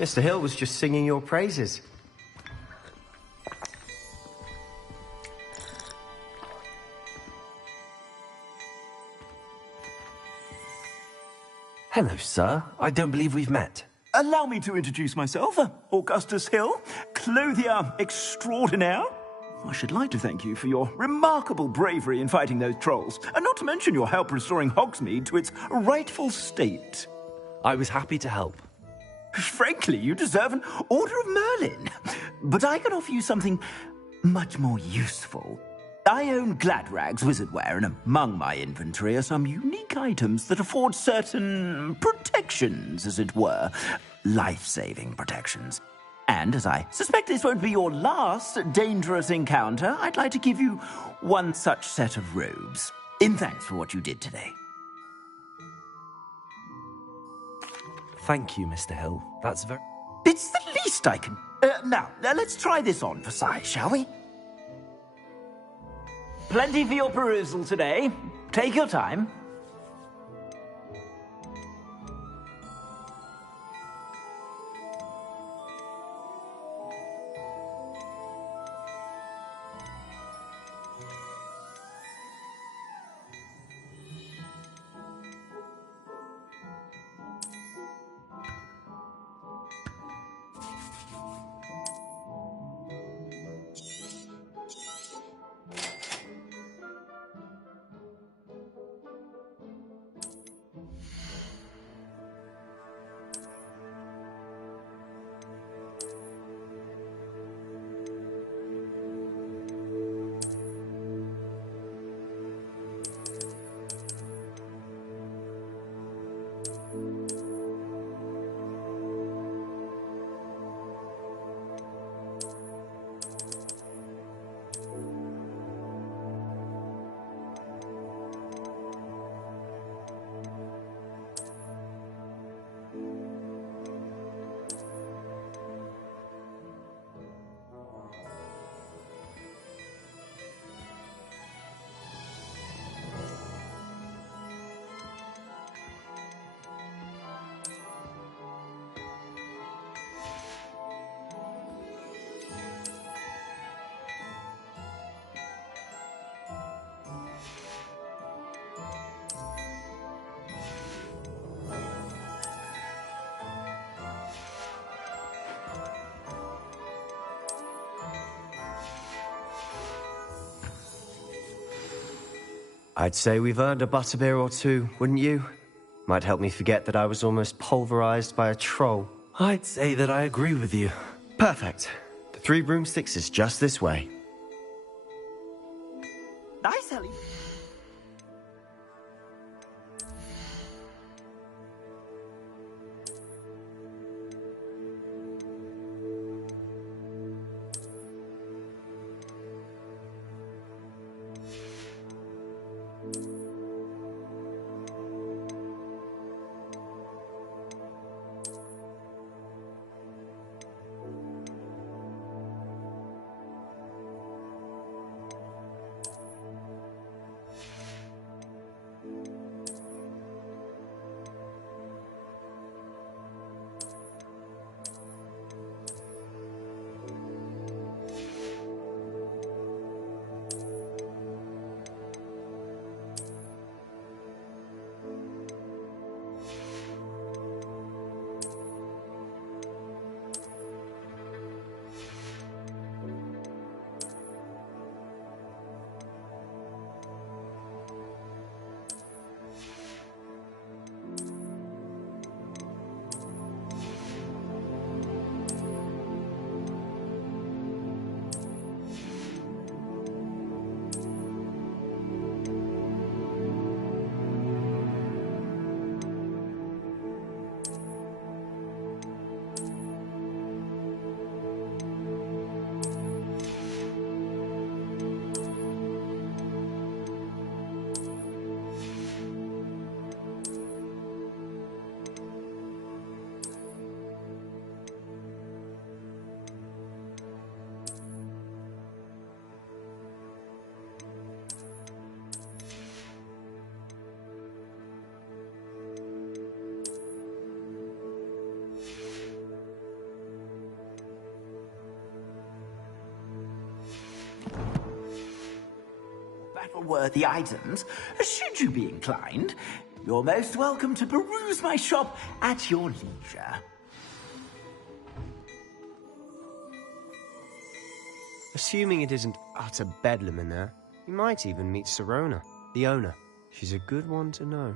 Mr. Hill was just singing your praises. Hello, sir. I don't believe we've met. Allow me to introduce myself, Augustus Hill, clothier extraordinaire. I should like to thank you for your remarkable bravery in fighting those trolls, and not to mention your help restoring Hogsmeade to its rightful state. I was happy to help. Frankly, you deserve an Order of Merlin. But I can offer you something much more useful. I own Gladrag's wizardware, and among my inventory are some unique items that afford certain protections, as it were. Life-saving protections. And as I suspect this won't be your last dangerous encounter, I'd like to give you one such set of robes, in thanks for what you did today. Thank you, Mr. Hill. That's very... It's the least I can... Now, let's try this on for size, shall we? Plenty for your perusal today. Take your time. I'd say we've earned a butterbeer or two, wouldn't you? Might help me forget that I was almost pulverized by a troll. I'd say that I agree with you. Perfect. The 3 broomsticks is just this way. Nice, Ellie. Battle-worthy items, should you be inclined. You're most welcome to peruse my shop at your leisure. Assuming it isn't utter bedlam in there, you might even meet Sirona, the owner. She's a good one to know.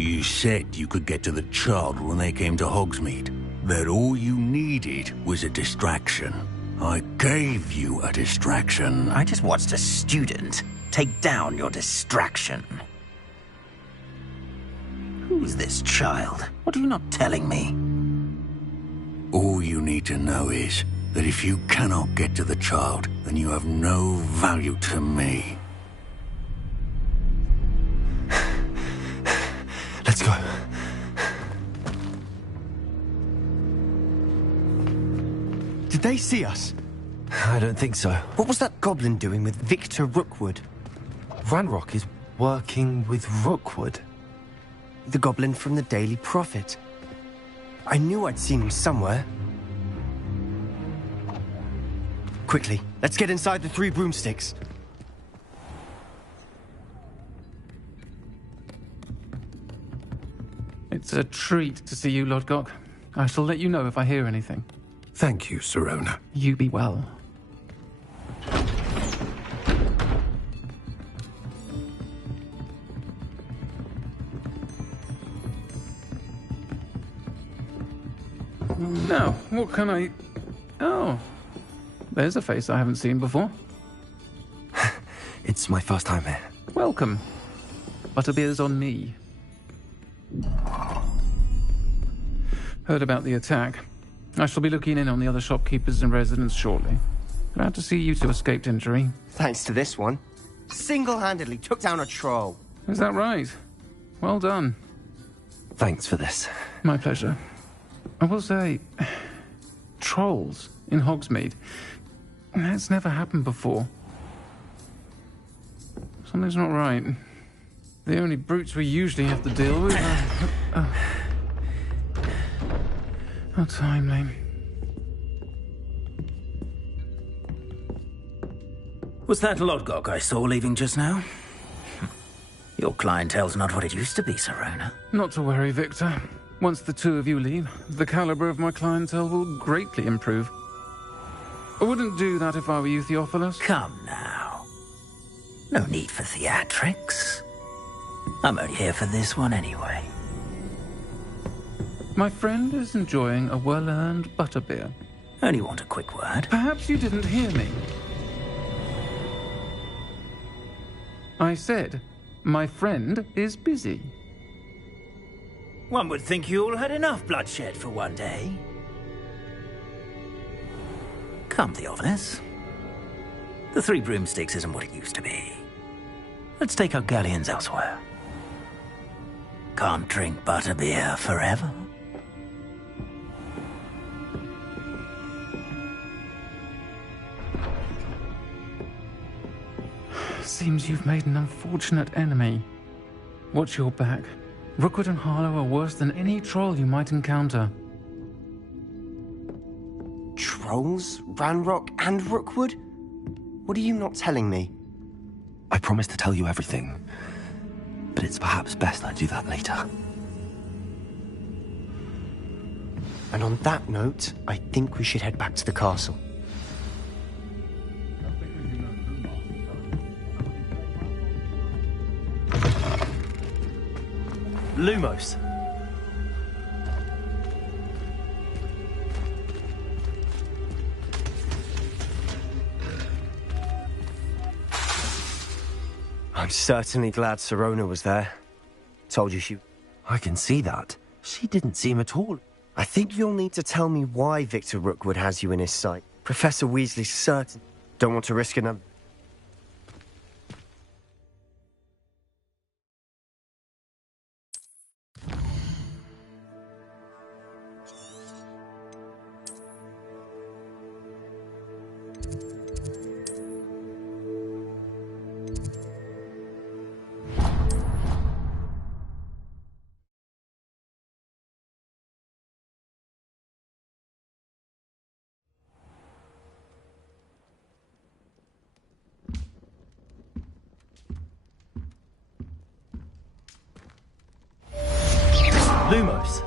You said you could get to the child when they came to Hogsmeade. That all you needed was a distraction. I gave you a distraction. I just watched a student take down your distraction. Who's this child? What are you not telling me? All you need to know is that if you cannot get to the child, then you have no value to me. Let's go. Did they see us? I don't think so. What was that goblin doing with Victor Rookwood? Ranrock is working with Rookwood. The goblin from the Daily Prophet. I knew I'd seen him somewhere. Quickly, let's get inside the 3 broomsticks. It's a treat to see you, Lodgok. I shall let you know if I hear anything. Thank you, Sirona. You be well. Now, what can I... Oh, there's a face I haven't seen before. It's my first time here. Welcome. Butterbeer's on me. Heard about the attack. I shall be looking in on the other shopkeepers and residents shortly. Glad to see you two escaped injury. Thanks to this one. Single-handedly took down a troll. Is that right? Well done. Thanks for this. My pleasure. I will say, trolls in Hogsmeade. That's never happened before. Something's not right. The only brutes we usually have to deal with are... How timely. Was that Lodgok I saw leaving just now? Your clientele's not what it used to be, Sirona. Not to worry, Victor. Once the two of you leave, the caliber of my clientele will greatly improve. I wouldn't do that if I were you, Theophilus. Come now. No need for theatrics. I'm only here for this one anyway. My friend is enjoying a well-earned butterbeer. Only want a quick word. Perhaps you didn't hear me. I said, my friend is busy. One would think you all had enough bloodshed for one day. Come, Theophilus. The Three Broomsticks isn't what it used to be. Let's take our galleons elsewhere. Can't drink butterbeer forever. Seems you've made an unfortunate enemy. Watch your back. Rookwood and Harlow are worse than any troll you might encounter. Trolls? Ranrock and Rookwood? What are you not telling me? I promised to tell you everything, but it's perhaps best I do that later. And on that note, I think we should head back to the castle. Lumos. I'm certainly glad Sirona was there. Told you she... I can see that. She didn't seem at all... I think you'll need to tell me why Victor Rookwood has you in his sight. Professor Weasley's certain. Don't want to risk another... Lumos.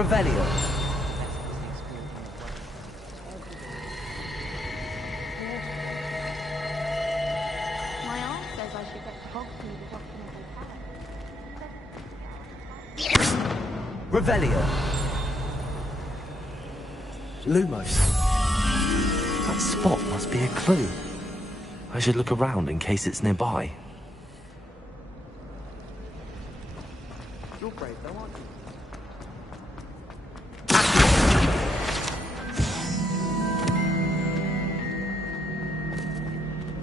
Revelio. My aunt says I should get to Hogsmeade as often as I can. Revelio. Lumos. That spot must be a clue. I should look around in case it's nearby. You're brave though, aren't you?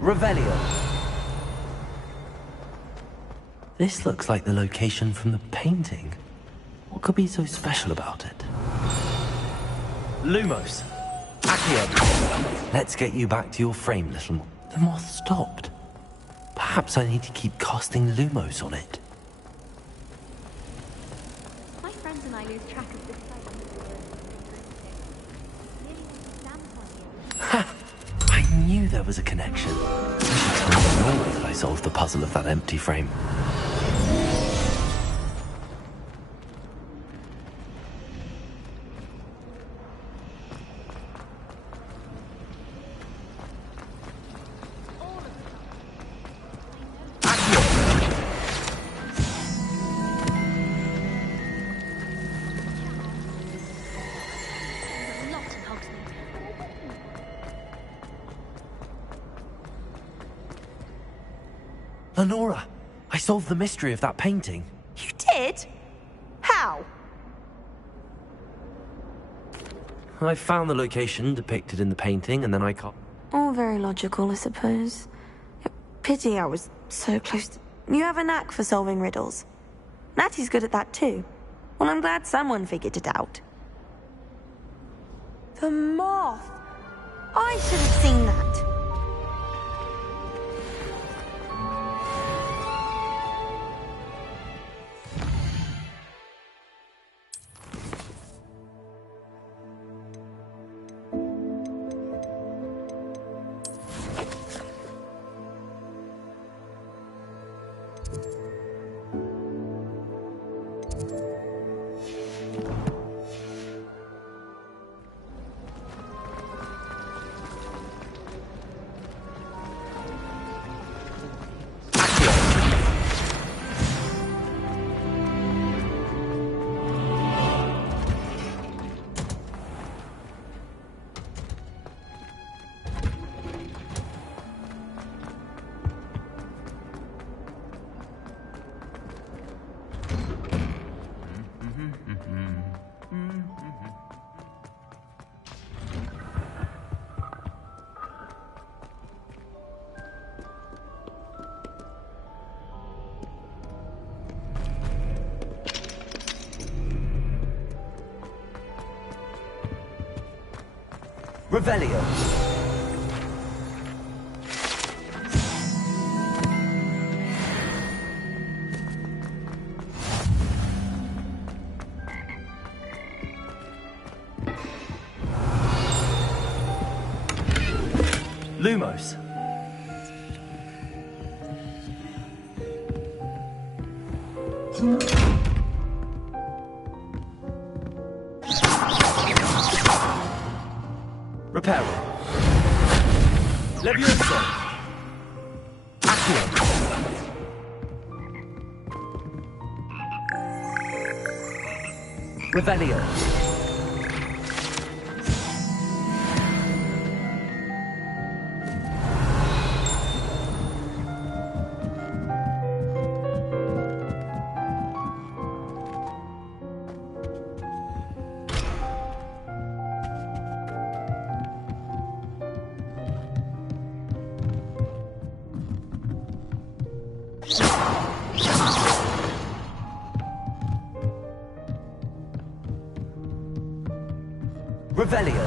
Revelio. This looks like the location from the painting. What could be so special about it? Lumos. Accio. Let's get you back to your frame, little one. The moth stopped. Perhaps I need to keep casting Lumos on it. My friends and I lose track of this site. Ha! I knew there was a connection. I should tell Nora that I solved the puzzle of that empty frame. Lenora, I solved the mystery of that painting. You did? How? I found the location depicted in the painting, and then I can't... All very logical, I suppose. Pity I was so close to... You have a knack for solving riddles. Natty's good at that too. Well, I'm glad someone figured it out. The moth! I should have seen that. Revelio. Lumos. Reparo. Levioso. Accio. Revelio. Revelio.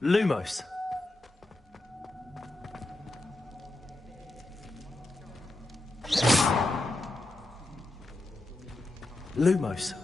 Lumos. Lumos.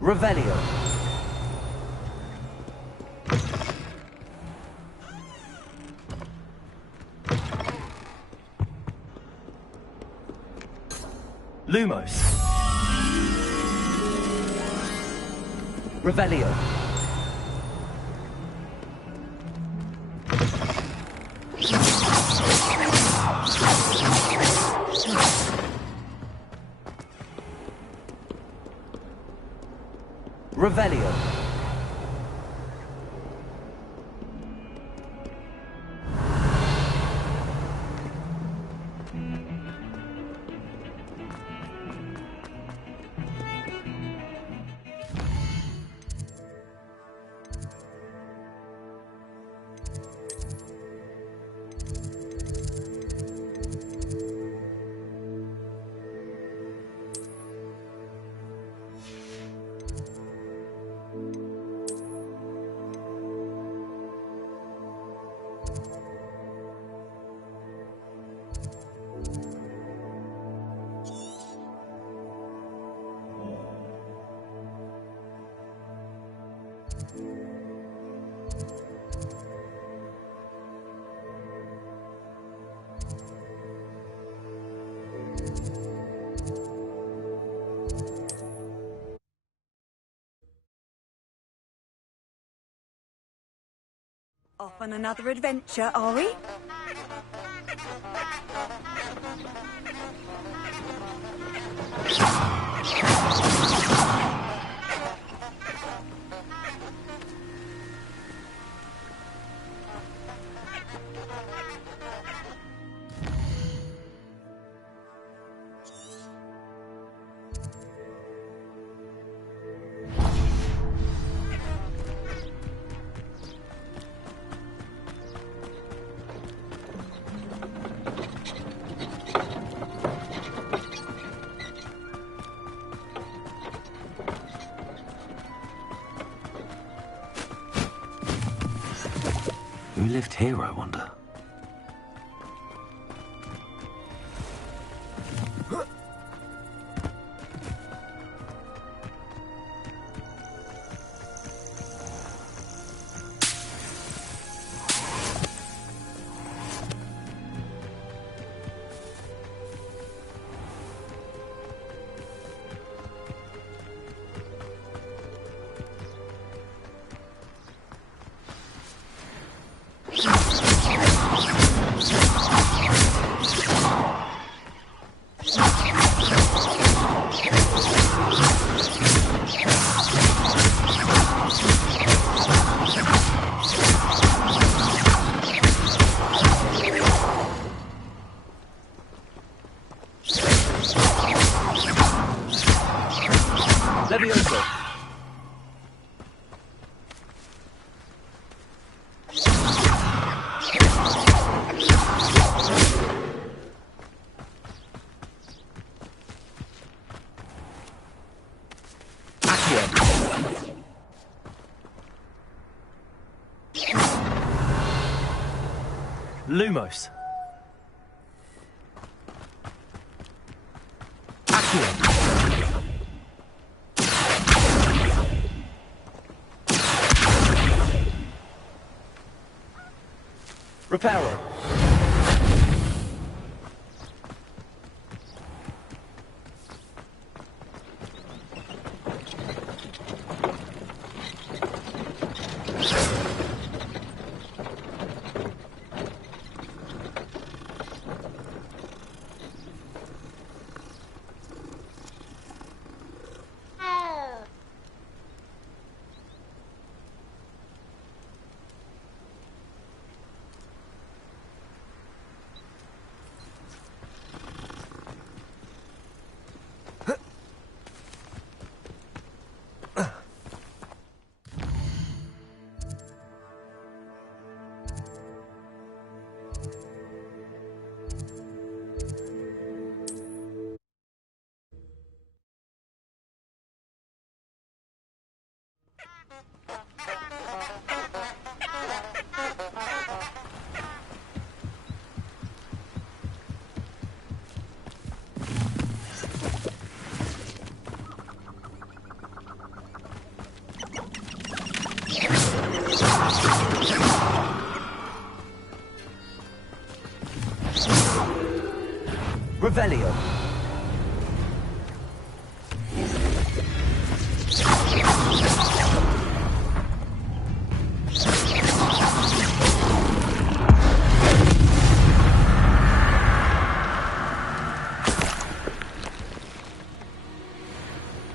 Revelio. Lumos. Revelio. Revelio. Off on another adventure, are we? Who lived here, I wonder? Lumos. Reparo. Revelio.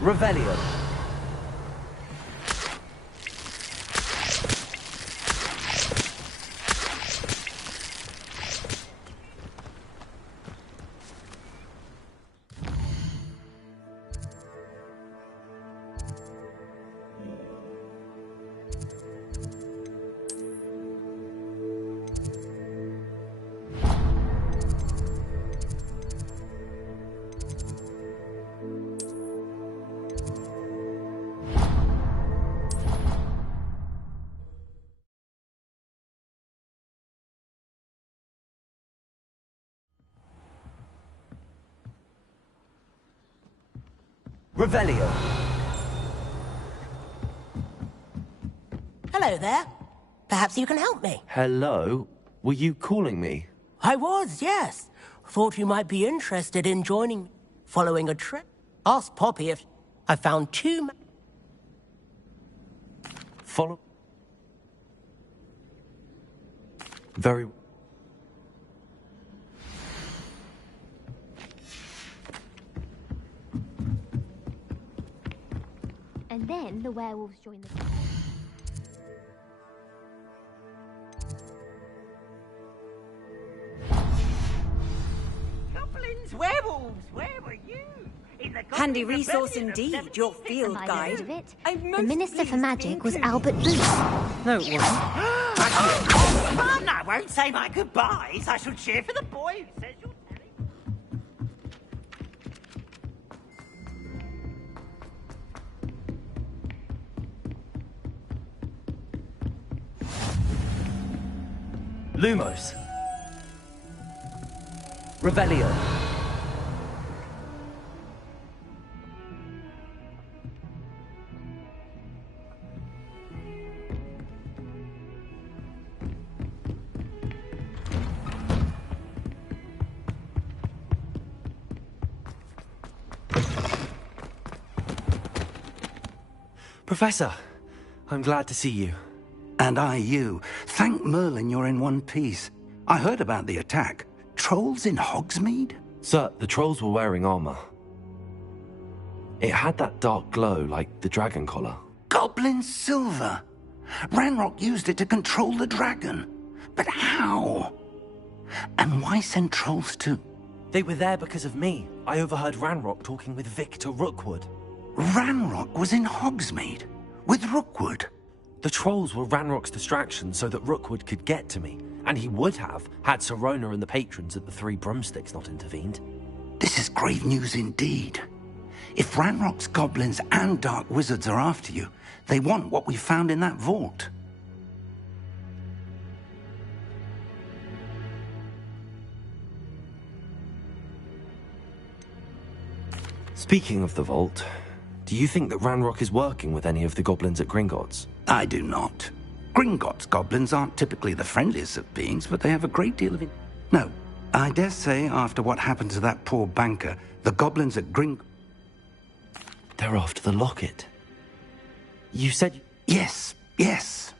Revelio. Revelio. Hello there. Perhaps you can help me. Hello? Were you calling me? I was, yes. Thought you might be interested in joining me. Following a trip. Ask Poppy if I found two... Follow... Very... And then the werewolves join the... Goblins, werewolves, where were you? In the Handy resource indeed, your field Am I guide. heard of it? I'm The most Minister for pleased Magic to was include Albert you. Booth. No, it wasn't. Fun! I won't say my goodbyes. I shall cheer for the boy who says you're telling. Lumos. Revelio. Professor, I'm glad to see you. And I you. Thank Merlin you're in one piece. I heard about the attack. Trolls in Hogsmeade? Sir, the trolls were wearing armor. It had that dark glow like the dragon collar. Goblin silver. Ranrock used it to control the dragon. But how? And why send trolls to... They were there because of me. I overheard Ranrock talking with Victor Rookwood. Ranrock was in Hogsmeade? With Rookwood? The trolls were Ranrock's distraction so that Rookwood could get to me. And he would have, had Sirona and the patrons at the Three Broomsticks not intervened. This is grave news indeed. If Ranrock's goblins and dark wizards are after you, they want what we found in that vault. Speaking of the vault, do you think that Ranrock is working with any of the goblins at Gringotts? I do not. Gringotts goblins aren't typically the friendliest of beings, but they have a great deal of... No, I dare say after what happened to that poor banker, the goblins at They're after the locket. You said... Yes, yes.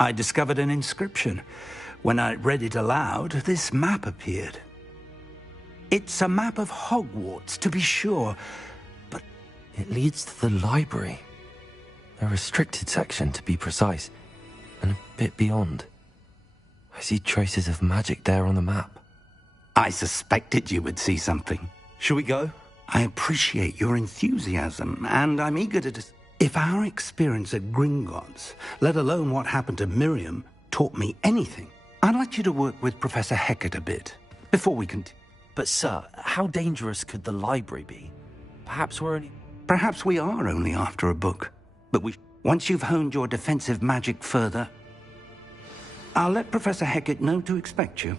I discovered an inscription. When I read it aloud, this map appeared. It's a map of Hogwarts, to be sure, but... It leads to the library. A restricted section, to be precise, and a bit beyond. I see traces of magic there on the map. I suspected you would see something. Shall we go? I appreciate your enthusiasm, and I'm eager to... If our experience at Gringotts, let alone what happened to Miriam, taught me anything, I'd like you to work with Professor Hecat a bit, before we continue. But, sir, how dangerous could the library be? Perhaps we are only after a book. But once you've honed your defensive magic further, I'll let Professor Hecat know to expect you.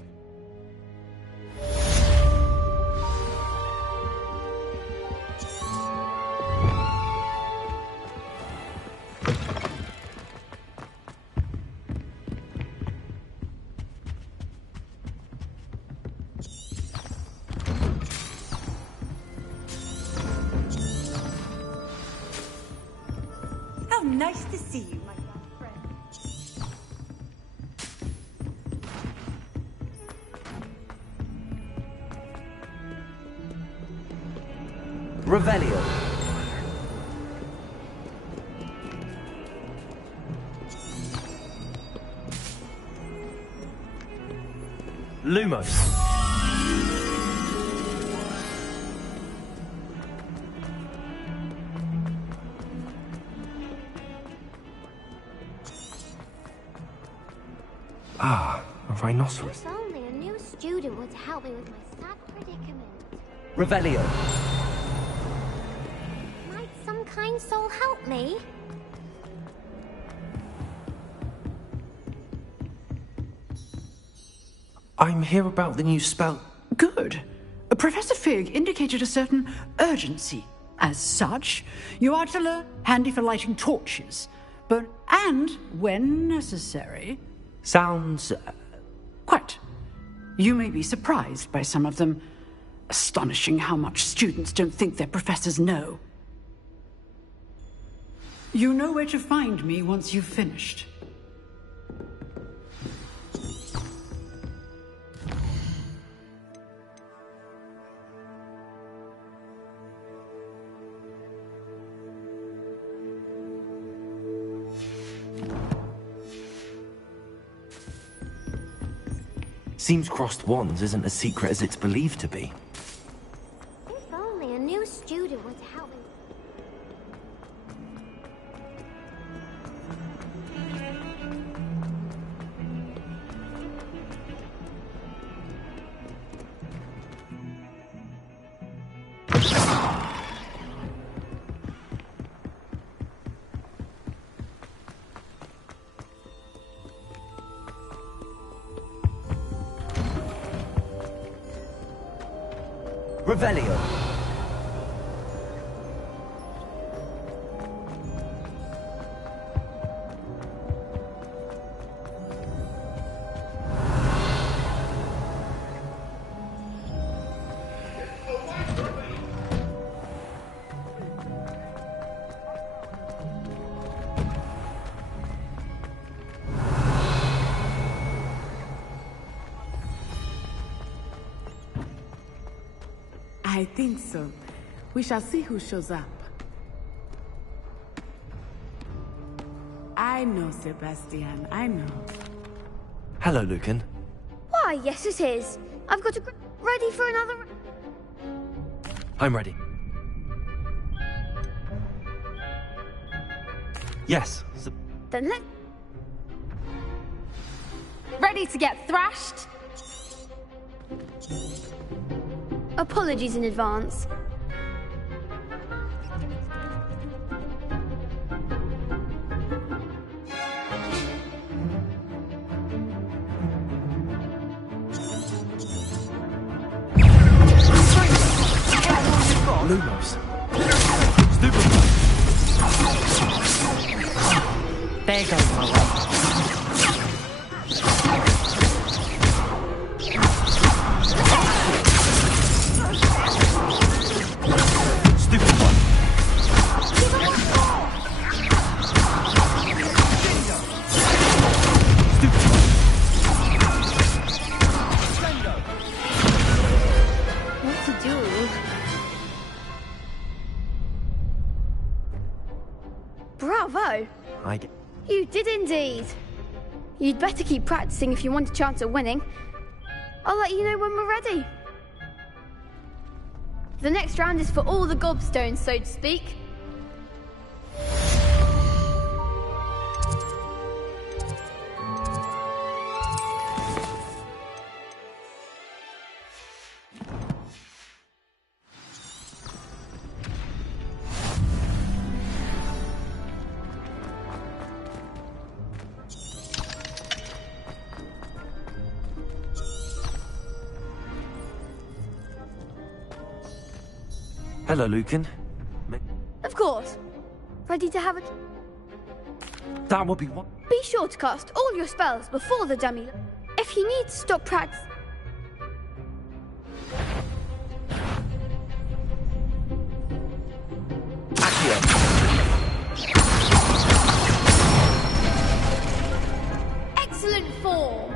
How nice to see you, my young friend. Revelio. Lumos. Ah, a rhinoceros. If only a new student would help me with my sad predicament. Revelio. Might some kind soul help me? I'm here about the new spell. Good. Professor Fig indicated a certain urgency. As such, you are to learn handy for lighting torches, and when necessary... Sounds... Quite. You may be surprised by some of them. Astonishing how much students don't think their professors know. You know where to find me once you've finished. Seems crossed wands isn't as secret as it's believed to be. If only a new student would help me. Revelio. I think so. We shall see who shows up. I know, Sebastian. I know. Hello, Lucan. Why, yes it is. I've got to ready for another... I'm ready. Yes. Then let... Ready to get thrashed? Apologies in advance. Lumos. There goes my way. What to do? Bravo! You did indeed. You'd better keep practicing if you want a chance at winning. I'll let you know when we're ready. The next round is for all the gobstones, so to speak. Hello, Lucan. Of course. Ready to have a... That would be what? Be sure to cast all your spells before the dummy. If you need to stop practice... Excellent form.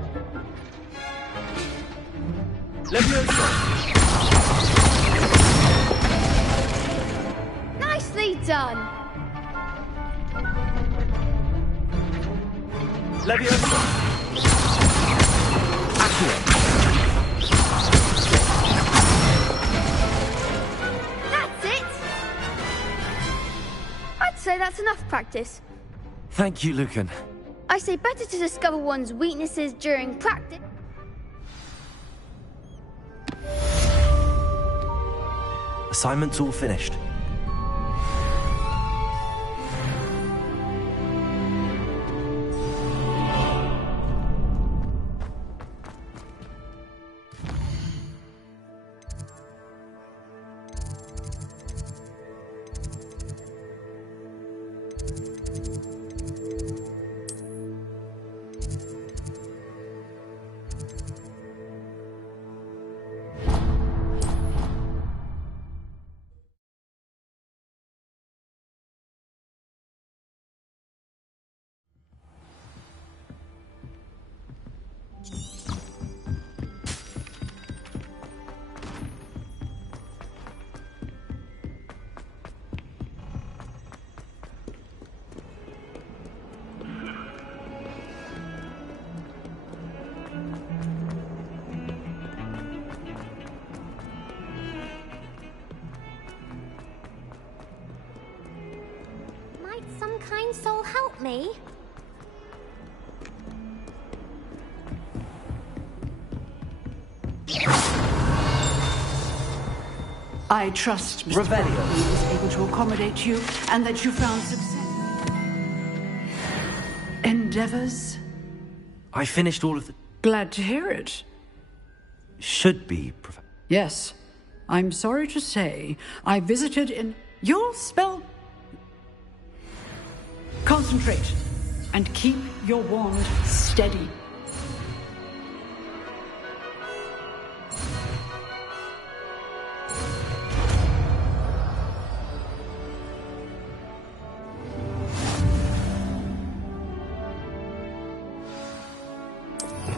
Nicely done. Leviosa. Accio. That's it. I'd say that's enough practice. Thank you, Lucan. I say better to discover one's weaknesses during practice. Assignment's all finished. Might some kind soul help me? I trust Mr. Brown was able to accommodate you and that you found success. Endeavors? I finished all of the... Glad to hear it. Should be, Professor. Yes. I'm sorry to say, I visited in... You'll spell... Concentrate, and keep your wand steady.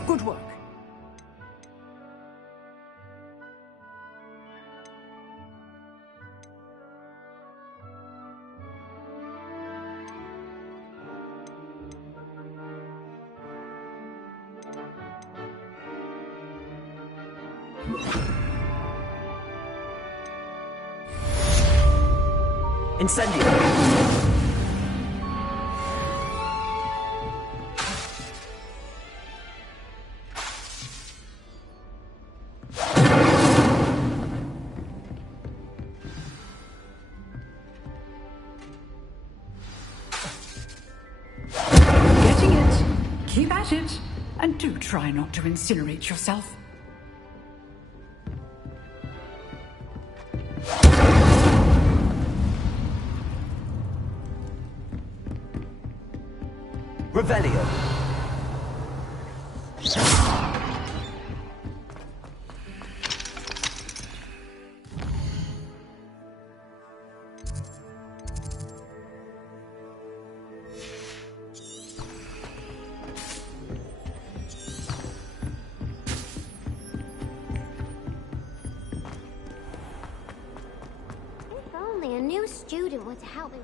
Good work. Incendio! Getting it. Keep at it. And do try not to incinerate yourself. Revelio. If only a new student were to help me.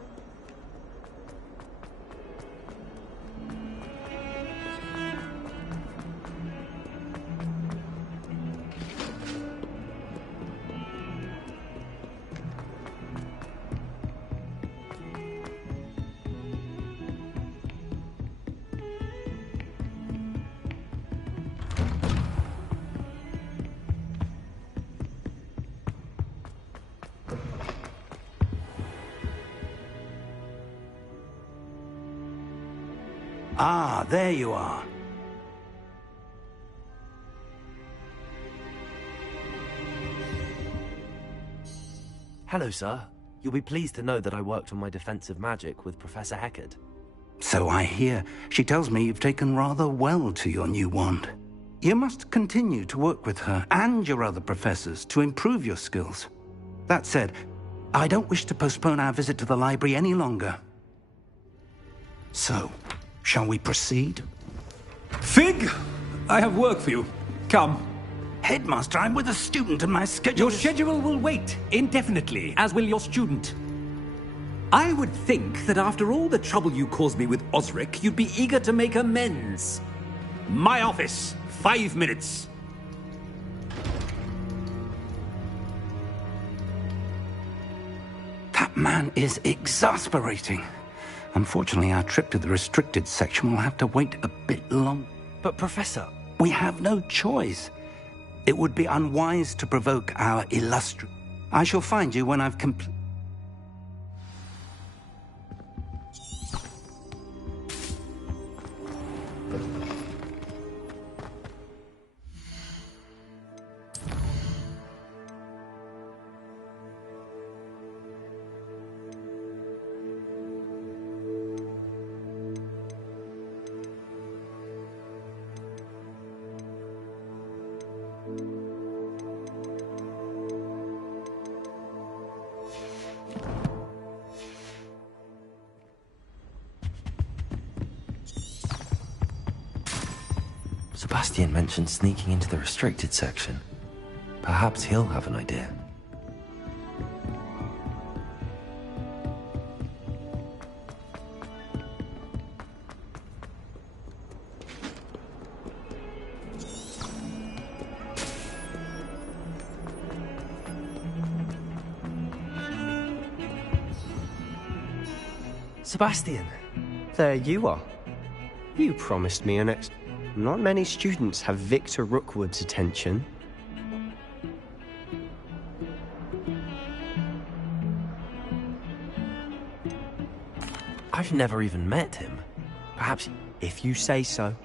Ah, there you are. Hello, sir. You'll be pleased to know that I worked on my defensive magic with Professor Heckard. So I hear. She tells me you've taken rather well to your new wand. You must continue to work with her and your other professors to improve your skills. That said, I don't wish to postpone our visit to the library any longer. So, shall we proceed? Fig! I have work for you. Come. Headmaster, I'm with a student and my schedule Your schedule will wait indefinitely, as will your student. I would think that after all the trouble you caused me with Osric, you'd be eager to make amends. My office, 5 minutes. That man is exasperating. Unfortunately, our trip to the restricted section will have to wait a bit long. But, Professor... We have no choice. It would be unwise to provoke our illustrious... I shall find you when I've completed... Sebastian mentioned sneaking into the restricted section. Perhaps he'll have an idea. Sebastian! There you are. You promised me an Not many students have Victor Rookwood's attention. I've never even met him. Perhaps... If you say so.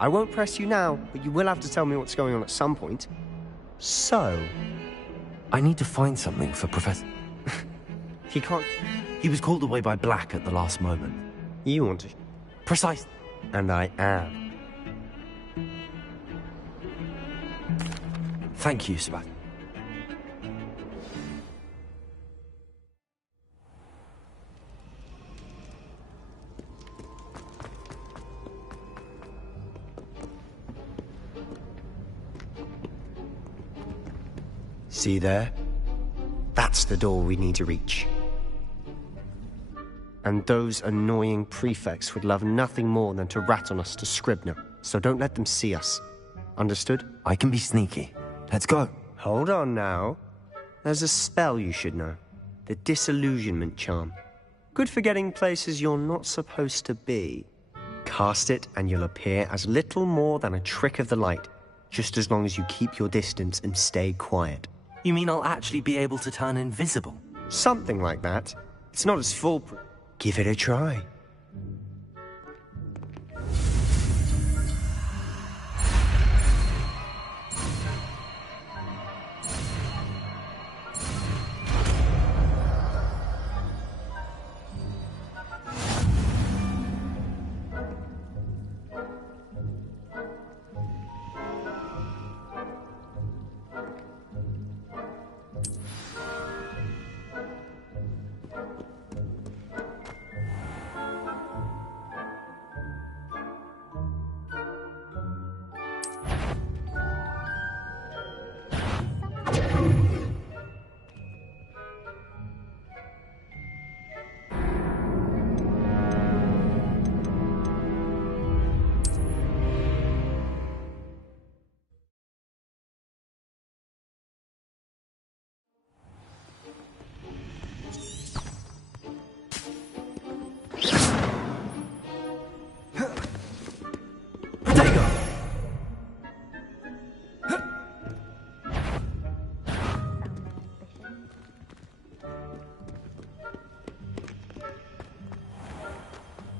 I won't press you now, but you will have to tell me what's going on at some point. So, I need to find something for Professor... He can't... He was called away by Black at the last moment. You want to... Precise. And I am. Thank you, Sebastian. See there? That's the door we need to reach. And those annoying prefects would love nothing more than to rat on us to Scribner, so don't let them see us. Understood? I can be sneaky. Let's go. Hold on now. There's a spell you should know. The Disillusionment Charm. Good for getting places you're not supposed to be. Cast it and you'll appear as little more than a trick of the light, just as long as you keep your distance and stay quiet. You mean I'll actually be able to turn invisible? Something like that. It's not as foolproof. Give it a try.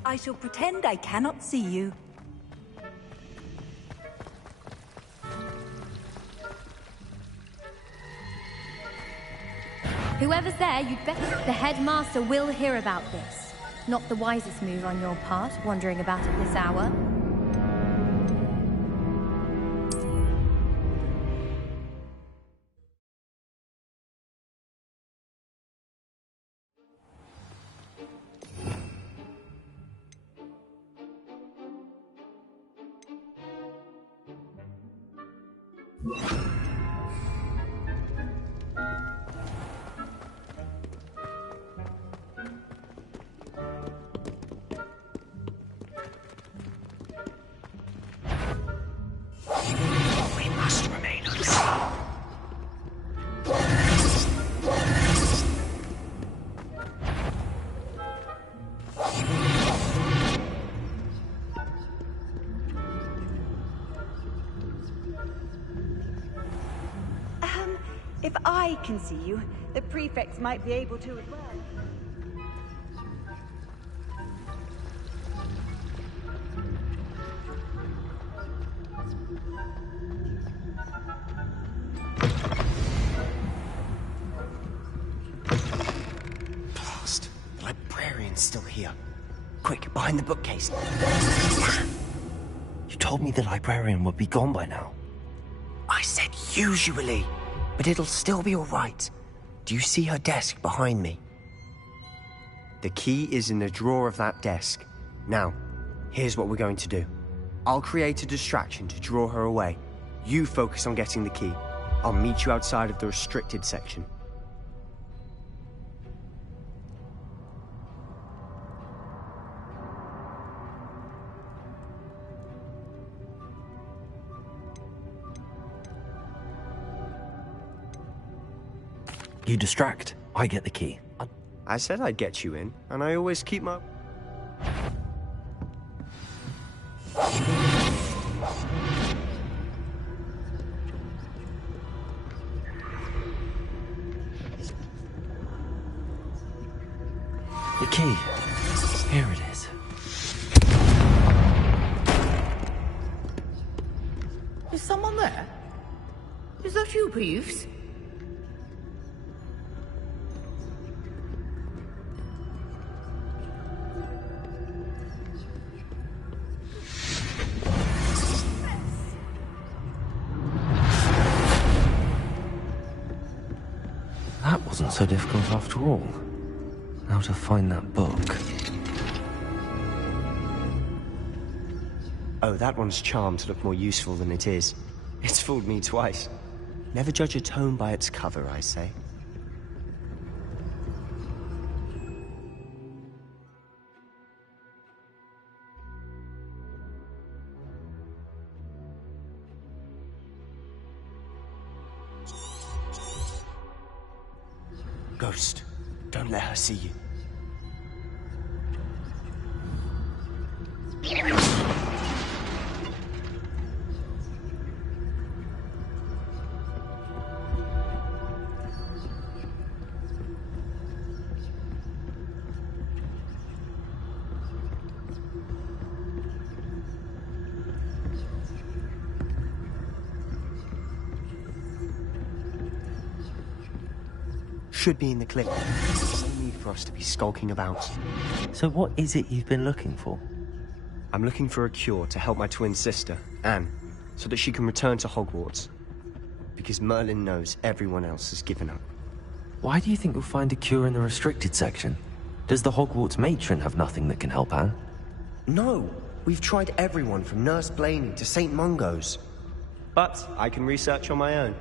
I shall pretend I cannot see you. Whoever's there, you'd bet the headmaster will hear about this. Not the wisest move on your part, wandering about at this hour. If I can see you, the prefects might be able to as well. Blast! The librarian's still here. Quick, behind the bookcase. You told me the librarian would be gone by now. I said usually, but it'll still be all right. Do you see her desk behind me? The key is in the drawer of that desk. Now, here's what we're going to do. I'll create a distraction to draw her away. You focus on getting the key. I'll meet you outside of the restricted section. You distract, I get the key. I said I'd get you in, and I always keep my... The key. Here it is. Is someone there? Is that you, Peeves? wasn't so difficult after all. Now to find that book. Oh, that one's charmed to look more useful than it is. It's fooled me twice. Never judge a tome by its cover, I say. Ghost, don't let her see you. Should be in the clip. There's no need for us to be skulking about. So what is it you've been looking for? I'm looking for a cure to help my twin sister, Anne, so that she can return to Hogwarts. Because Merlin knows everyone else has given up. Why do you think you'll find a cure in the restricted section? Does the Hogwarts matron have nothing that can help Anne? No! We've tried everyone from Nurse Blaney to St. Mungo's. But I can research on my own.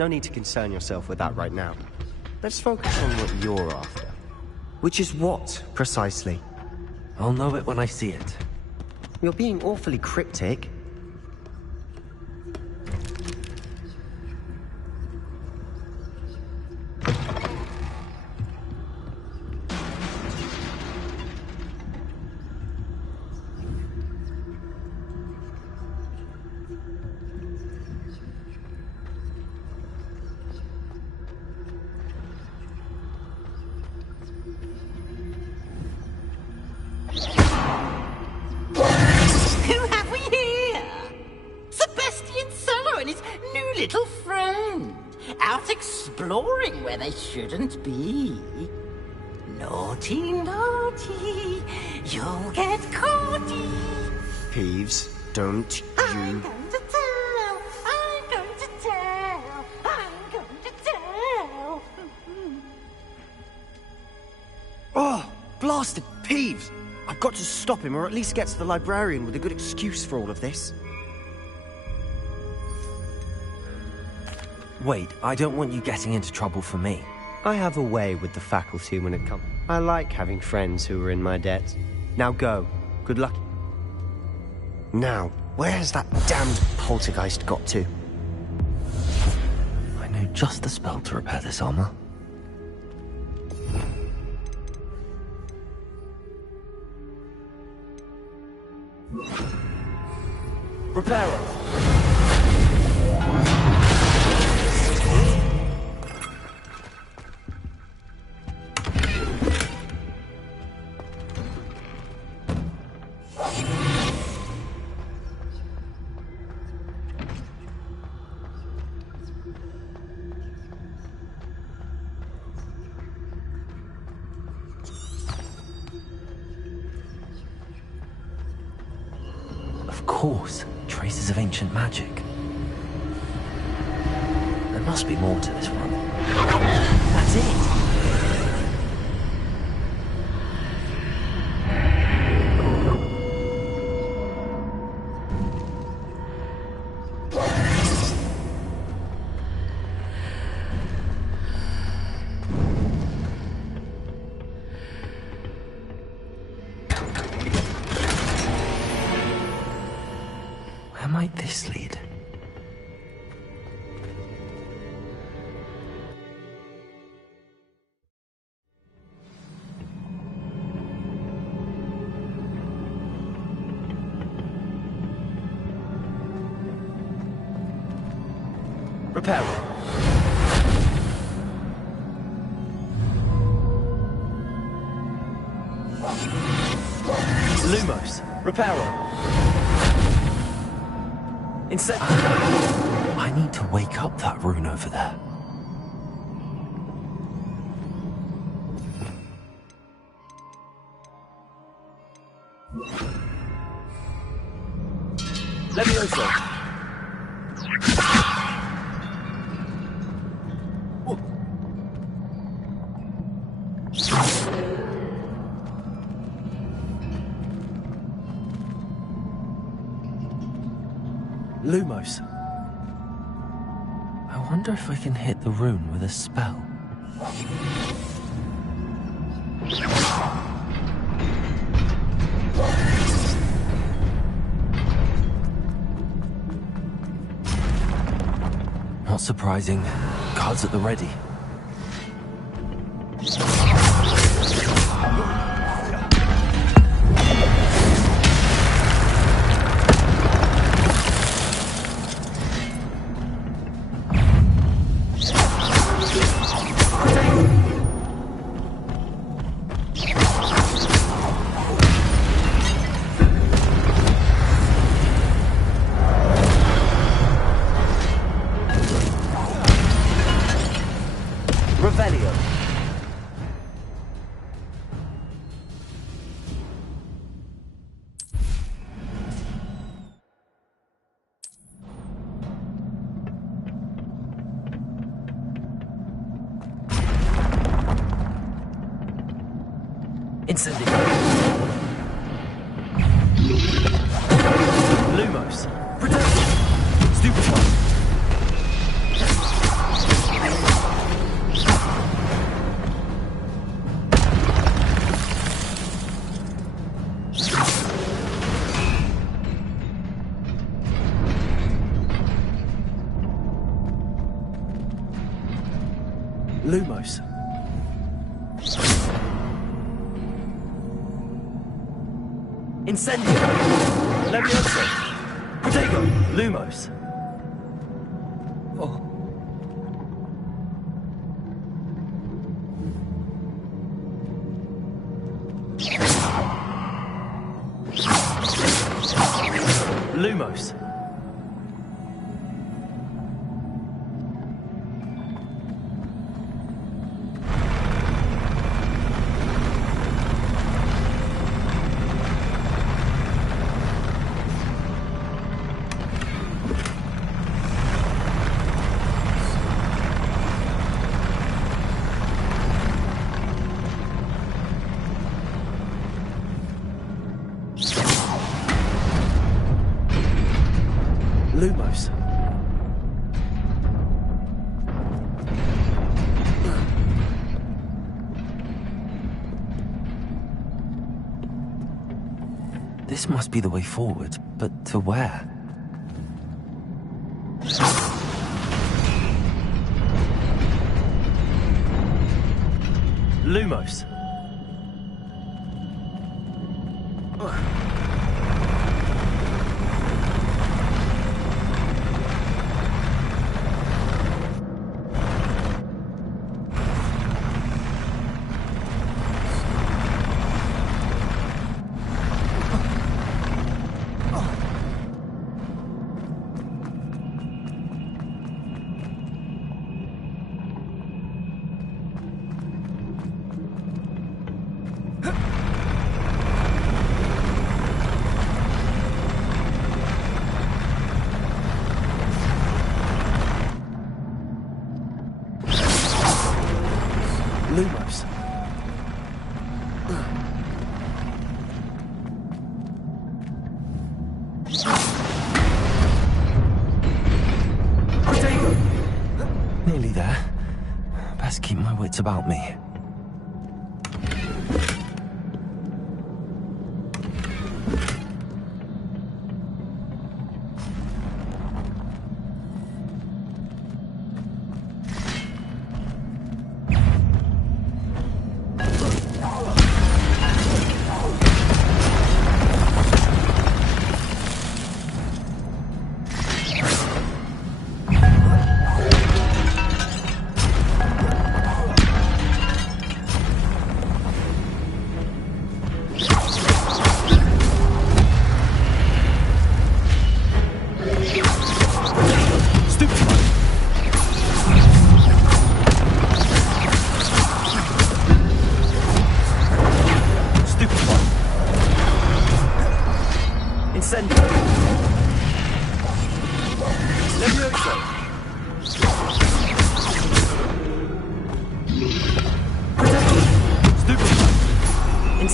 No need to concern yourself with that right now. Let's focus on what you're after. Which is what, precisely? I'll know it when I see it. You're being awfully cryptic. Exploring where they shouldn't be. Naughty, naughty, you'll get caughty. Peeves, don't you... I'm going to tell, I'm going to tell, I'm going to tell. Oh, blasted Peeves! I've got to stop him, or at least get to the librarian with a good excuse for all of this. Wait, I don't want you getting into trouble for me. I have a way with the faculty when it comes. I like having friends who are in my debt. Now go. Good luck. Now, where has that damned poltergeist got to? I know just the spell to repair this armor. Repairer. Of course, traces of ancient magic. There must be more to this one. That's it! Where might this lead? Repairer. Lumos. Repairer. I need to wake up that rune over there. Levioso. Lumos. I wonder if I can hit the rune with a spell. Not surprising. Guards at the ready. Incendio. Lumos. Protect. Stupefy. Lumos. Incendio! Levioso! Protego! Lumos! Oh. Lumos! Lumos. This must be the way forward, but to where? Lumos. Lumos. Nearly there. Best keep my wits about me.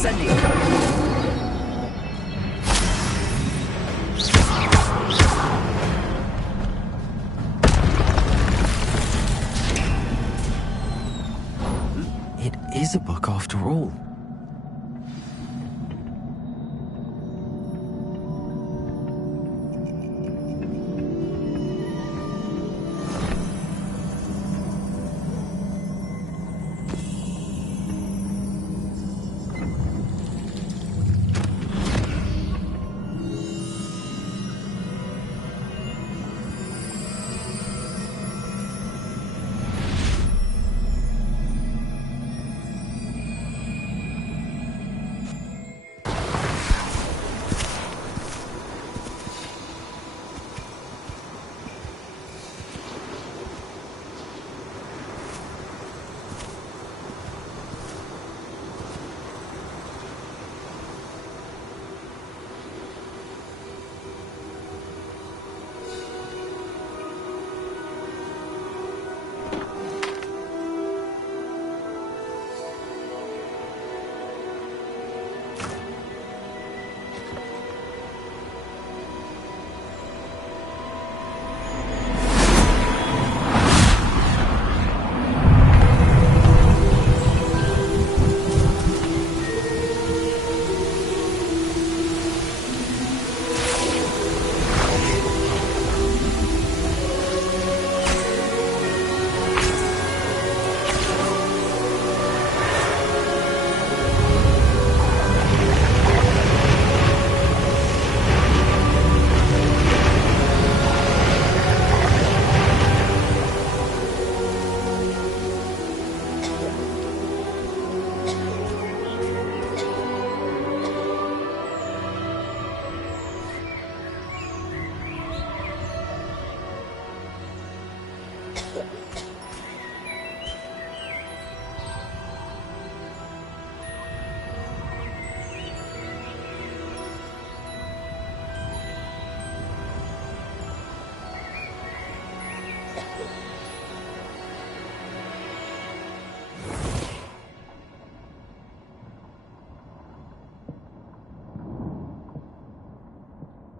Ascending. It is a book after all.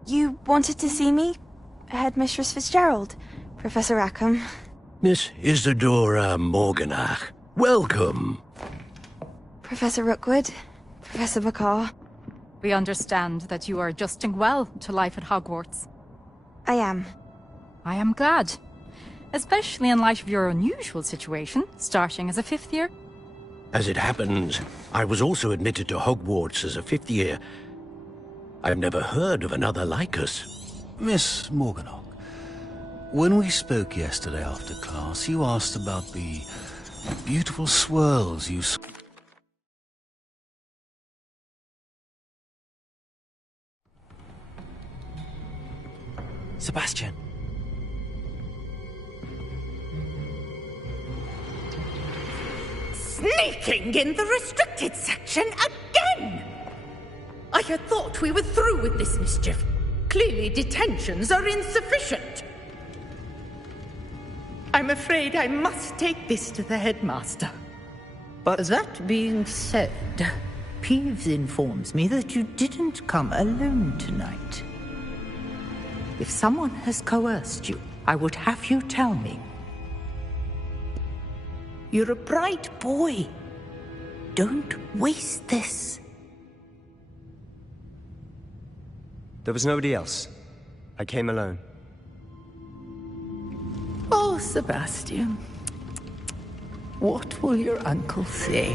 You wanted to see me? Headmistress Fitzgerald, Professor Rackham. Miss Isadora Morganach, welcome. Professor Rookwood, Professor Bakar. We understand that you are adjusting well to life at Hogwarts. I am. I am glad. Especially in light of your unusual situation, starting as a 5th year. As it happens, I was also admitted to Hogwarts as a 5th year. I've never heard of another like us. Miss Morganach, when we spoke yesterday after class, you asked about the beautiful swirls you saw. Sebastian. Sneaking in the restricted section again! I had thought we were through with this mischief. Clearly detentions are insufficient. I'm afraid I must take this to the headmaster. But that being said, Peeves informs me that you didn't come alone tonight. If someone has coerced you, I would have you tell me. You're a bright boy. Don't waste this. There was nobody else. I came alone. Oh, Sebastian. What will your uncle say?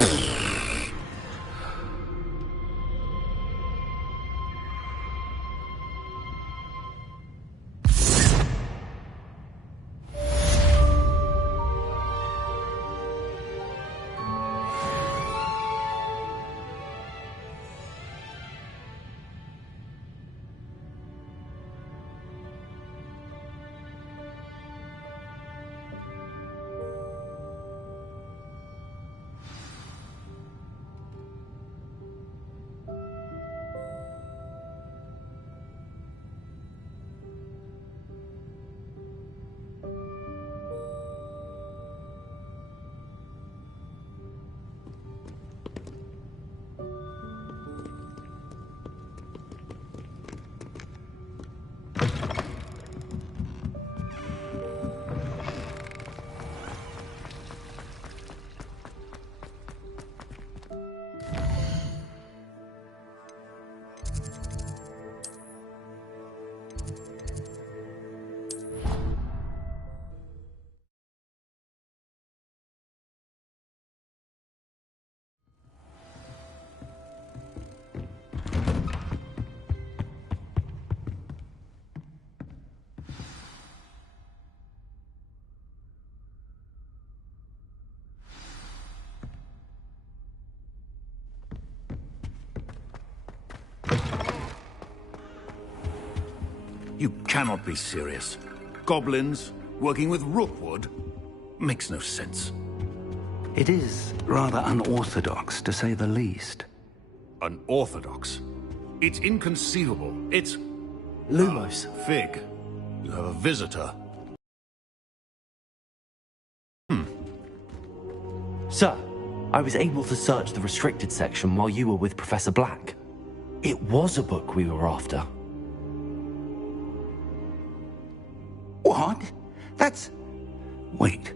You cannot be serious. Goblins working with rookwood makes no sense. It is rather unorthodox, to say the least. Unorthodox? It's inconceivable. It's... Lumos. Fig, you have a visitor. Sir, I was able to search the restricted section while you were with Professor Black. It was a book we were after. What? That's... Wait.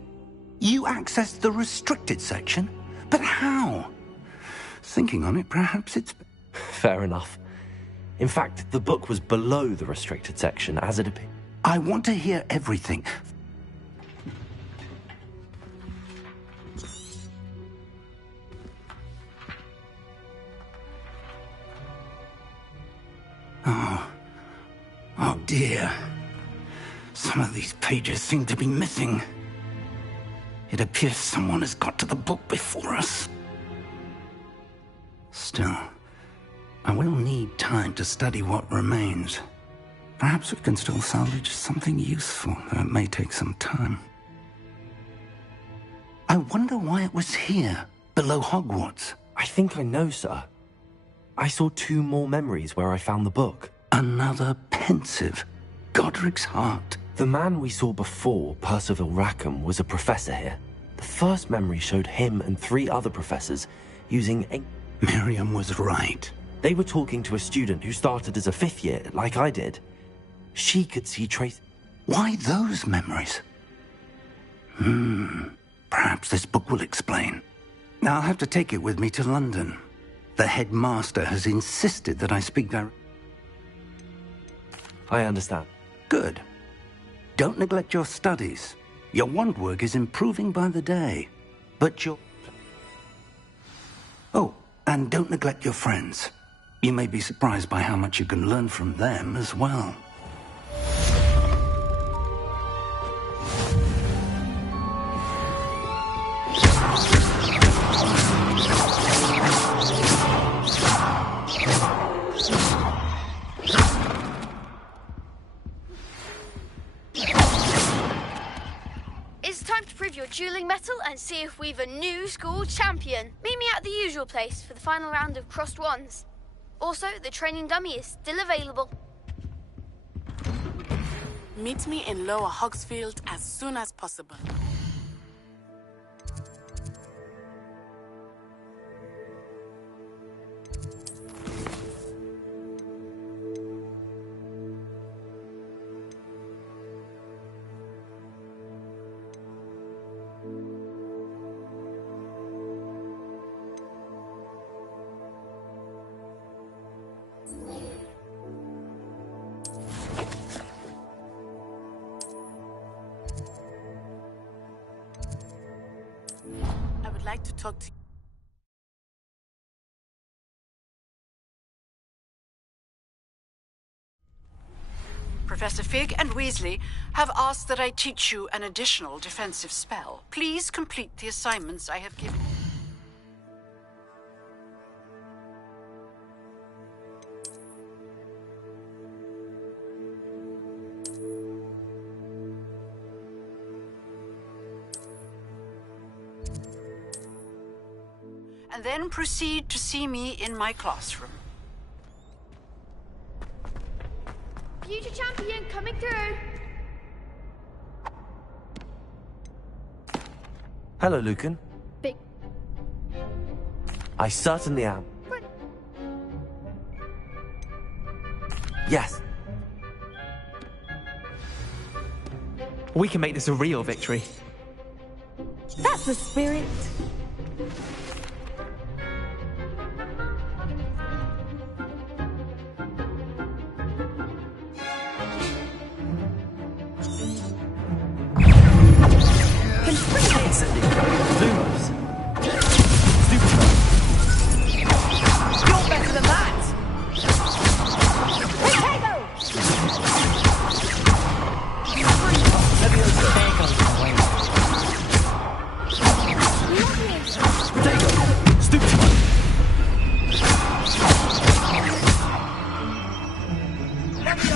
You accessed the restricted section? But how? Thinking on it, perhaps it's... Fair enough. In fact, the book was below the restricted section, as it appears. I want to hear everything. Oh dear. Some of these pages seem to be missing. It appears someone has got to the book before us. Still, I will need time to study what remains. Perhaps we can still salvage something useful, though it may take some time. I wonder why it was here, below Hogwarts. I think I know, sir. I saw 2 more memories where I found the book. Another pensive. Godric's heart. The man we saw before, Percival Rackham, was a professor here. The first memory showed him and 3 other professors using a... Miriam was right. They were talking to a student who started as a 5th year, like I did. She could see trace... Why those memories? Perhaps this book will explain. I'll have to take it with me to London. The headmaster has insisted that I speak direct. I understand. Good. Don't neglect your studies. Your wand work is improving by the day. But your... Oh, and don't neglect your friends. You may be surprised by how much you can learn from them as well. It's time to prove your dueling mettle and see if we've a new school champion. Meet me at the usual place for the final round of crossed wands. Also, the training dummy is still available. Meet me in Lower Hogsfield as soon as possible. I'd like to talk to you. Professor Fig and Weasley have asked that I teach you an additional defensive spell. Please complete the assignments I have given. And then proceed to see me in my classroom. Future champion coming through. Hello, Lucan. Big. I certainly am. Yes. We can make this a real victory. That's the spirit. Lumos. You're better than that.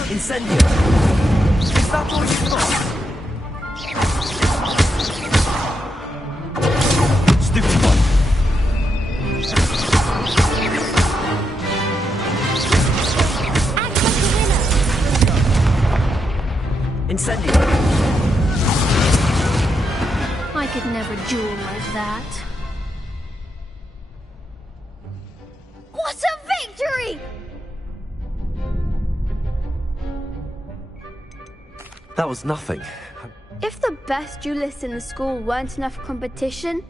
Incendio. Stupid one. Incendio. I could never duel like that. What a victory! That was nothing. If the best duelists in the school weren't enough competition,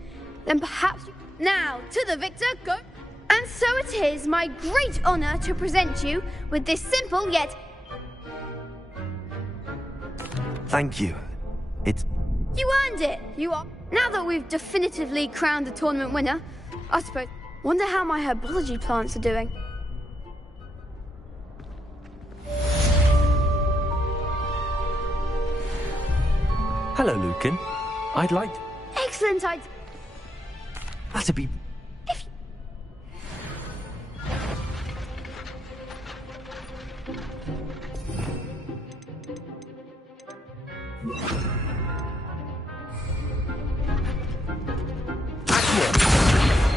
then perhaps... Now, to the victor, go! And so it is my great honor to present you with this simple yet... Thank you. It's... You earned it! You are... Now that we've definitively crowned the tournament winner, I suppose... Wonder how my herbology plants are doing. Hello, Lucan. I'd like... Excellent idea. That'd be...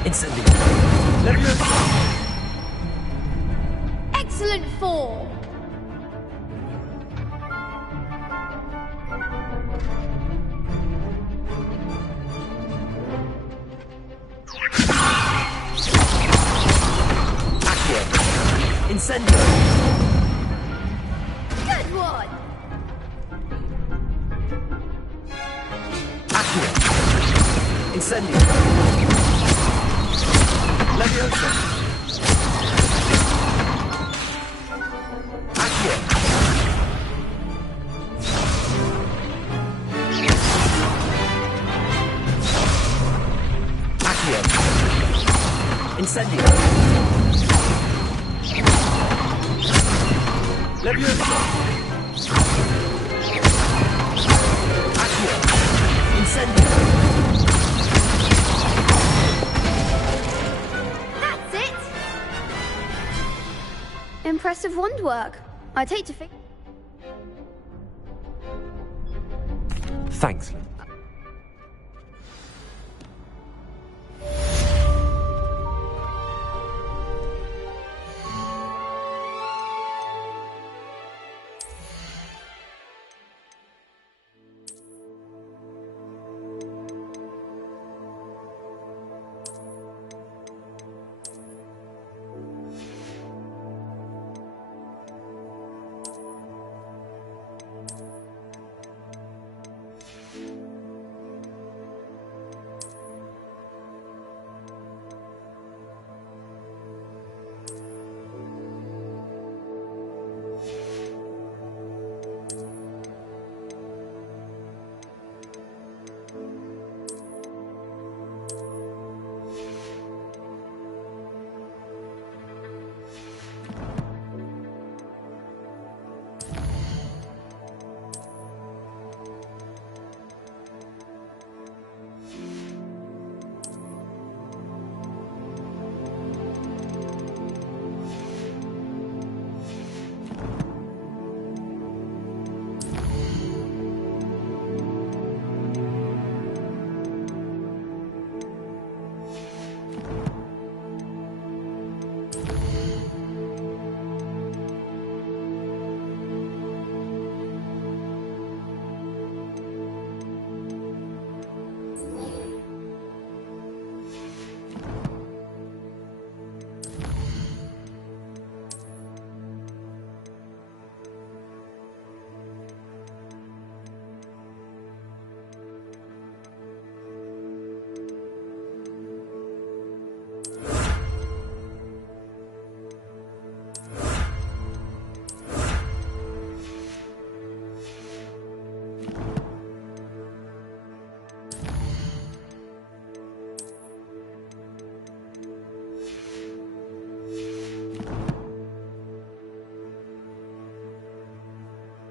Incendio. Excellent form. Incendio. Good one. Incendio. Leviosa. Accio. Accio. Incendio. Leviosa. Accio. Incendio. Impressive wand work. I'd hate to think... Thanks, Luke.